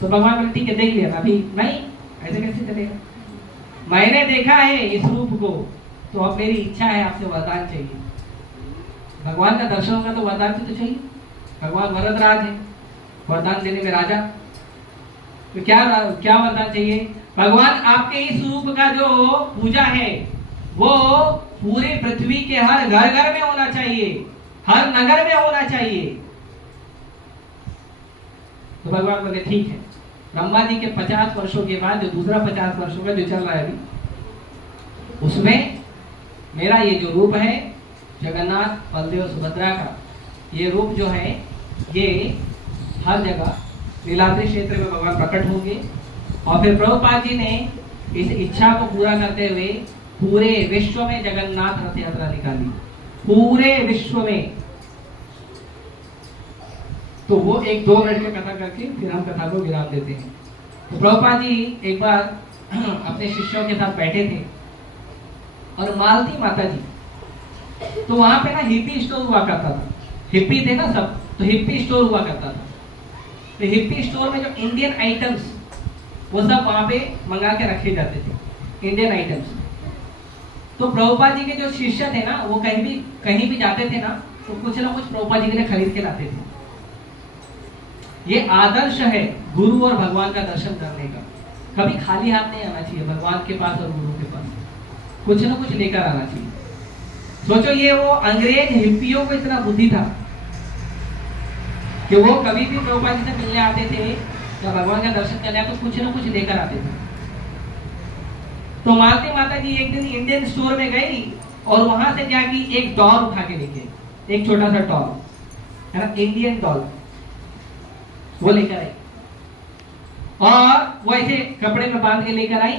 तो भगवान बोले, ठीक है देख लिया, अभी नहीं, ऐसे कैसे चलेगा, मैंने देखा है इस रूप को, तो अब मेरी इच्छा है आपसे वरदान चाहिए। भगवान का दर्शन होगा तो वरदान भी तो चाहिए, भगवान वरदराज है, वरदान देने में राजा। तो क्या क्या वरदान चाहिए? भगवान आपके इस रूप का जो पूजा है वो पूरी पृथ्वी के हर घर घर में होना चाहिए, हर नगर में होना चाहिए। तो भगवान बोले, ठीक है। ब्रह्मा जी के 50 वर्षों के बाद जो दूसरा 50 वर्षों का जो चल रहा है अभी, उसमें मेरा ये जो रूप है जगन्नाथ बलदेव सुभद्रा का, ये रूप जो है ये हर जगह लीलाद्री क्षेत्र में भगवान प्रकट होंगे। और फिर प्रभुपाद जी ने इस इच्छा को पूरा करते हुए पूरे विश्व में जगन्नाथ रथ यात्रा निकाली, पूरे विश्व में। तो वो 1-2 मिनट की कथा करके फिर हम कथा को विराम देते हैं। तो प्रभुपाद जी एक बार अपने शिष्यों के साथ बैठे थे, और मालती माता जी, तो वहां पे ना हिप्पी स्टोर हुआ करता था, हिप्पी थे ना सब, तो हिप्पी स्टोर हुआ करता था। तो हिप्पी स्टोर में जो इंडियन आइटम्स वो सब वहां पे मंगा के रखे जाते थे, इंडियन आइटम्स। तो प्रभुपाद जी के जो शिष्य थे ना, वो कहीं भी जाते थे ना, तो कुछ ना कुछ प्रभुपाद जी के लिए खरीद के लाते थे। ये आदर्श है गुरु और भगवान का दर्शन करने का। कभी खाली हाथ नहीं आना चाहिए भगवान के पास और गुरु के पास, कुछ ना कुछ लेकर आना चाहिए। सोचो, ये वो अंग्रेज हिप्पियों को इतना बुद्धि था कि वो कभी भी प्रभुपाद जी से मिलने आते थे या भगवान का दर्शन करने आते तो कुछ ना कुछ लेकर आते थे। तो मालती माता जी एक दिन इंडियन स्टोर में गई और वहां से जाके एक डॉल उठा के लेके, एक छोटा सा डॉल है ना, इंडियन डॉल, वो लेकर आई, और वो ऐसे कपड़े में बांध के लेकर आई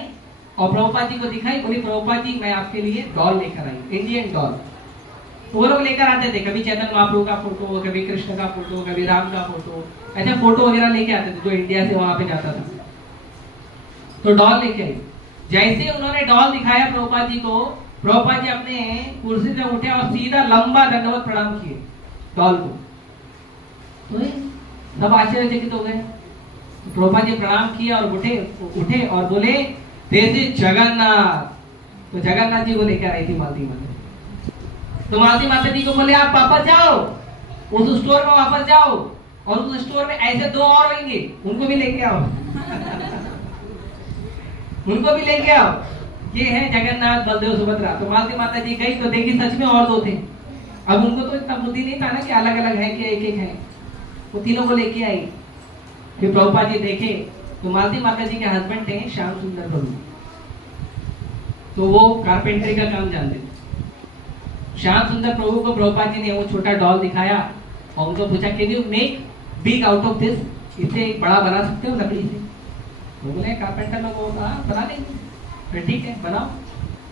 और प्रभुपाद जी को दिखाई। बोली, प्रभुपाद जी मैं आपके लिए डॉल लेकर आई, इंडियन डॉल। तो वो लोग लेकर आते थे, कभी चैतन्य महाप्रभु का फोटो, कभी कृष्ण का फोटो, कभी राम का फोटो, ऐसे फोटो वगैरह लेके आते थे जो इंडिया से वहां पे जाता था। तो डॉल लेके आई। जैसे उन्होंने डॉल दिखाया प्रभुपाद जी को, प्रभुपाद जी अपने कुर्सी से उठे और सीधा लंबा दंडवत प्रणाम किए डॉल को। तो सब आश्चर्यचकित हो गए। प्रभुपाद जी प्रणाम किया और उठे और बोले दिस इज जगन्नाथ। तो जगन्नाथ जी को लेकर आई थी मालती माता। तो मालती माता जी को बोले आप वापस जाओ, उस स्टोर में वापस जाओ और उस स्टोर में ऐसे 2 और होंगे, उनको भी लेके आओ। उनको भी लेके आओ। ये है जगन्नाथ बलदेव सुभद्रा। तो मालती माता जी गई तो देखी सच में और 2 थे। अब उनको तो इतना बुद्धि नहीं था ना कि अलग अलग है कि एक एक है। वो तीनों को लेके आई। फिर प्रभुपाद जी देखे तो मालती माता जी के हस्बैंड थे श्याम सुंदर प्रभु। तो वो कारपेंटरी का काम जानते थे। श्याम सुंदर प्रभु को प्रभुपाद जी ने वो छोटा डॉल दिखाया और उनको पूछा can you make big out of this, इसे एक बड़ा बना सकते हो लकड़ी से? वो बोले कारपेंटर लोग बना लेंगे। फिर ठीक है बनाओ।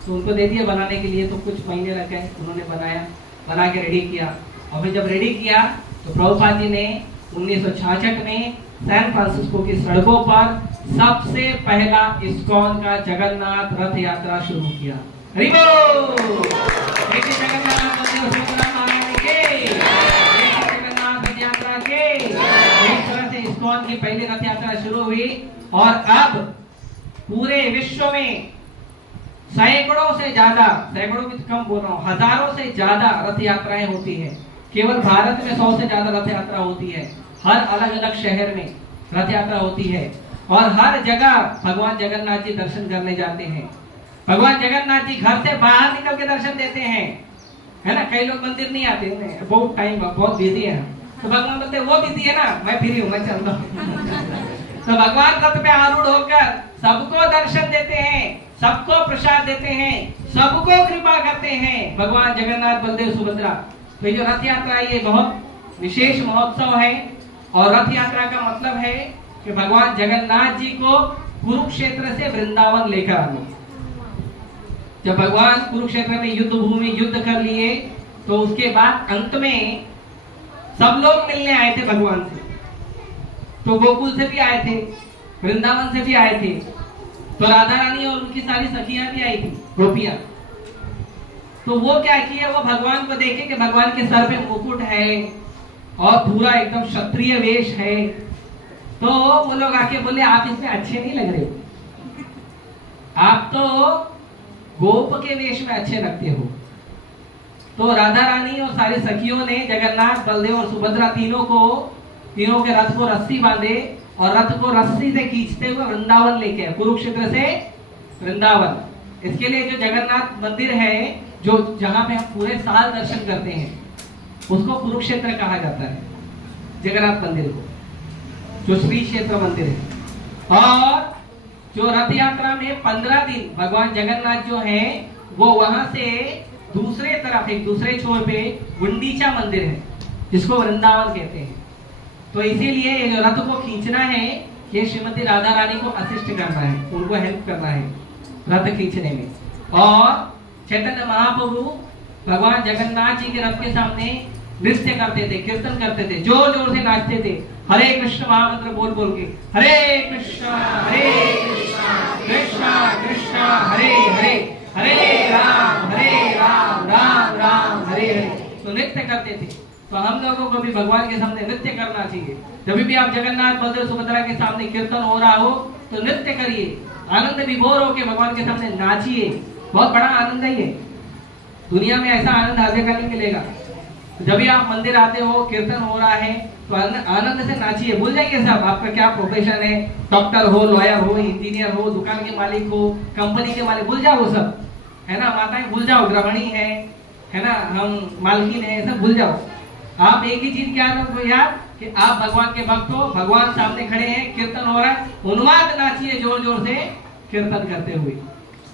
तो उनको दे दिया बनाने के लिए। तो कुछ महीने लग गए, उन्होंने बनाया, बना के रेडी किया। और फिर जब रेडी किया तो प्रभुपाद जी ने 1966 में सैन फ्रांसिस्को की सड़कों पर सबसे पहला इस्कॉन का जगन्नाथ रथ यात्रा शुरू किया। हरि बोल। जगन्नाथ रथ यात्रा के इस तरह से इस्कॉन की पहली रथ यात्रा शुरू हुई। और अब पूरे विश्व में सैकड़ों से ज्यादा, सैकड़ों भी कम बोल रहा हूँ, हजारों से ज्यादा रथ यात्राएं होती है। केवल भारत में 100 से ज्यादा रथ यात्रा होती है। हर अलग अलग शहर में रथ यात्रा होती है और हर जगह भगवान जगन्नाथ जी दर्शन करने जाते हैं। भगवान जगन्नाथ जी घर से बाहर निकल के दर्शन देते हैं, है ना। कई लोग मंदिर नहीं आते, उन्हें बहुत टाइम, बहुत बिजी है। तो भगवान बोलते वो बिजी है ना, मैं फ्री हूँ, मैं चलता हूँ। तो भगवान रथ पे आरूढ़ होकर सबको दर्शन देते हैं, सबको प्रसाद देते हैं, सबको कृपा करते हैं। भगवान जगन्नाथ बलदेव सुभद्रा। तो ये जो रथ यात्रा है ये बहुत विशेष महोत्सव है। और रथ यात्रा का मतलब है कि भगवान जगन्नाथ जी को कुरुक्षेत्र से वृंदावन लेकर आना। जब भगवान कुरुक्षेत्र में युद्ध भूमि युद्ध कर लिए तो उसके बाद अंत में सब लोग मिलने आए थे भगवान से। तो गोकुल से भी आए थे, वृंदावन से भी आए थे। तो राधा रानी और उनकी सारी सखियां भी आई थी, गोपियां। तो वो क्या किए, वो भगवान को देखे कि भगवान के सर पे मुकुट है और पूरा एकदम क्षत्रिय वेश है। तो वो लोग आके बोले आप इसमें अच्छे नहीं लग रहे हो, आप तो गोप के वेश में अच्छे लगते हो। तो राधा रानी और सारी सखियों ने जगन्नाथ, बलदेव और सुभद्रा तीनों के रथ को रस्सी बांधे और रथ को रस्सी से खींचते हुए वृंदावन लेके आए, कुरुक्षेत्र से वृंदावन। इसके लिए जो जगन्नाथ मंदिर है, जो जहां पे हम पूरे साल दर्शन करते हैं, उसको कुरुक्षेत्र कहा जाता है, जगन्नाथ मंदिर को, जो श्री क्षेत्र मंदिर है। और जो रथ यात्रा में 15 दिन भगवान जगन्नाथ जो है वो वहां से दूसरे तरफ एक दूसरे छोर पे गुंडीचा मंदिर है जिसको वृंदावन कहते हैं। तो इसीलिए ये जो रथ को खींचना है ये श्रीमती राधा रानी को असिस्ट करना है, उनको हेल्प करना है रथ खींचने में। और चैतन्य महाप्रभु भगवान जगन्नाथ जी के रथ के सामने नृत्य करते थे, कीर्तन करते थे, जोर जोर से नाचते थे, हरे कृष्ण महामंत्र बोल बोल के, हरे कृष्ण कृष्ण कृष्ण हरे हरे, हरे राम राम राम हरे हरे। तो नृत्य करते थे। तो हम लोगों को भी भगवान के सामने नृत्य करना चाहिए। जब भी आप जगन्नाथ, बलदेव, सुभद्रा के सामने कीर्तन हो रहा हो तो नृत्य करिए, आनंद विभोर होके भगवान के सामने नाचिए। बहुत बड़ा आनंद है ये, दुनिया में ऐसा आनंद हर जगह नहीं मिलेगा। जब भी आप मंदिर आते हो, कीर्तन हो रहा है तो आनंद से नाचिए, भूल जाइए सब आपका क्या प्रोफेशन है, डॉक्टर हो, लॉयर हो, इंजीनियर हो, दुकान के मालिक हो, कंपनी के मालिक, भूल जाओ वो सब, है ना। माताएं भूल जाओ, गृहिणी है ना, हम मालकिन है, सब भूल जाओ। आप एक ही चीज क्या याद कि आप भगवान के भक्त हो, भगवान सामने खड़े हैं, कीर्तन हो रहा है, उन्माद नाचिए जोर जोर से कीर्तन करते हुए।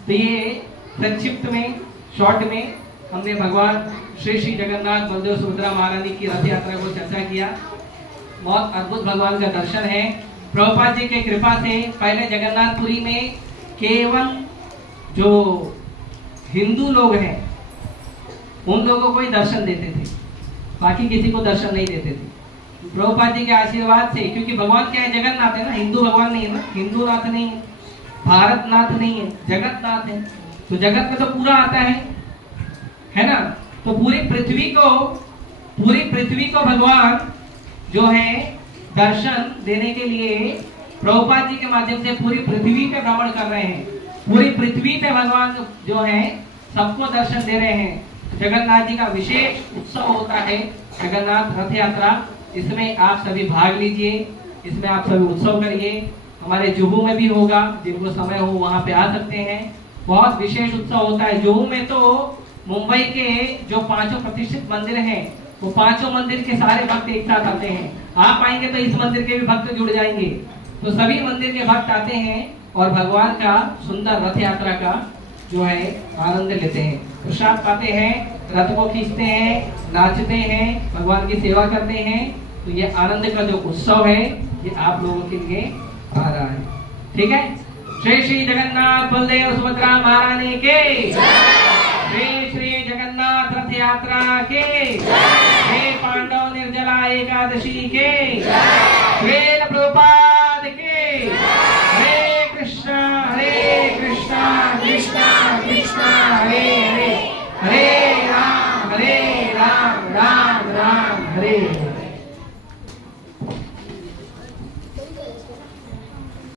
तो ये संक्षिप्त में, शॉर्ट में हमने भगवान श्री श्री जगन्नाथ, बलदेव, सुभद्रा महारानी की रथ यात्रा को चर्चा किया। बहुत अद्भुत भगवान का दर्शन है। प्रभुपाद जी की कृपा से पहले जगन्नाथपुरी में केवल जो हिंदू लोग हैं उन लोगों को ही दर्शन देते थे, बाकी किसी को दर्शन नहीं देते थे। प्रभुपाद जी के आशीर्वाद से, क्योंकि भगवान क्या है, जगन्नाथ है ना, हिंदू भगवान नहीं है ना, हिंदू नाथ नहीं है। भारतनाथ नहीं है, जगन्नाथ है। तो जगत में तो पूरा आता है ना। तो पूरी पृथ्वी को भगवान जो है दर्शन देने के लिए प्रभुपाद जी के माध्यम से पूरी पृथ्वी पे भ्रमण कर रहे हैं। पूरी पृथ्वी पे भगवान जो है सबको दर्शन दे रहे हैं। जगन्नाथ जी का विशेष उत्सव होता है जगन्नाथ रथ यात्रा। इसमें आप सभी भाग लीजिए, इसमें आप सभी उत्सव करिए। हमारे जुहू में भी होगा, जिनको समय हो वहां पे आ सकते हैं। बहुत विशेष उत्सव होता है जुहू में। तो मुंबई के जो 5 प्रतिष्ठित मंदिर हैं, वो 5 मंदिर के सारे भक्त एक साथ आते हैं। आप आएंगे तो इस मंदिर के भी भक्त जुड़ जाएंगे। तो सभी मंदिर के भक्त आते हैं और भगवान का सुंदर रथ यात्रा का जो है आनंद लेते हैं, प्रसाद पाते हैं, रथ को खींचते हैं, नाचते हैं, भगवान की सेवा करते हैं। तो ये आनंद का जो उत्सव है ये आप लोगों के लिए आ रहा है। ठीक है। श्री श्री जगन्नाथ बलदेव सुभद्रा महारानी के, श्री श्री जगन्नाथ रथ यात्रा के, श्री पांडव निर्जला एकादशी के, श्री प्रभुपाद के। हरे कृष्णा कृष्णा कृष्णा हरे हरे, हरे राम राम राम हरे हरे।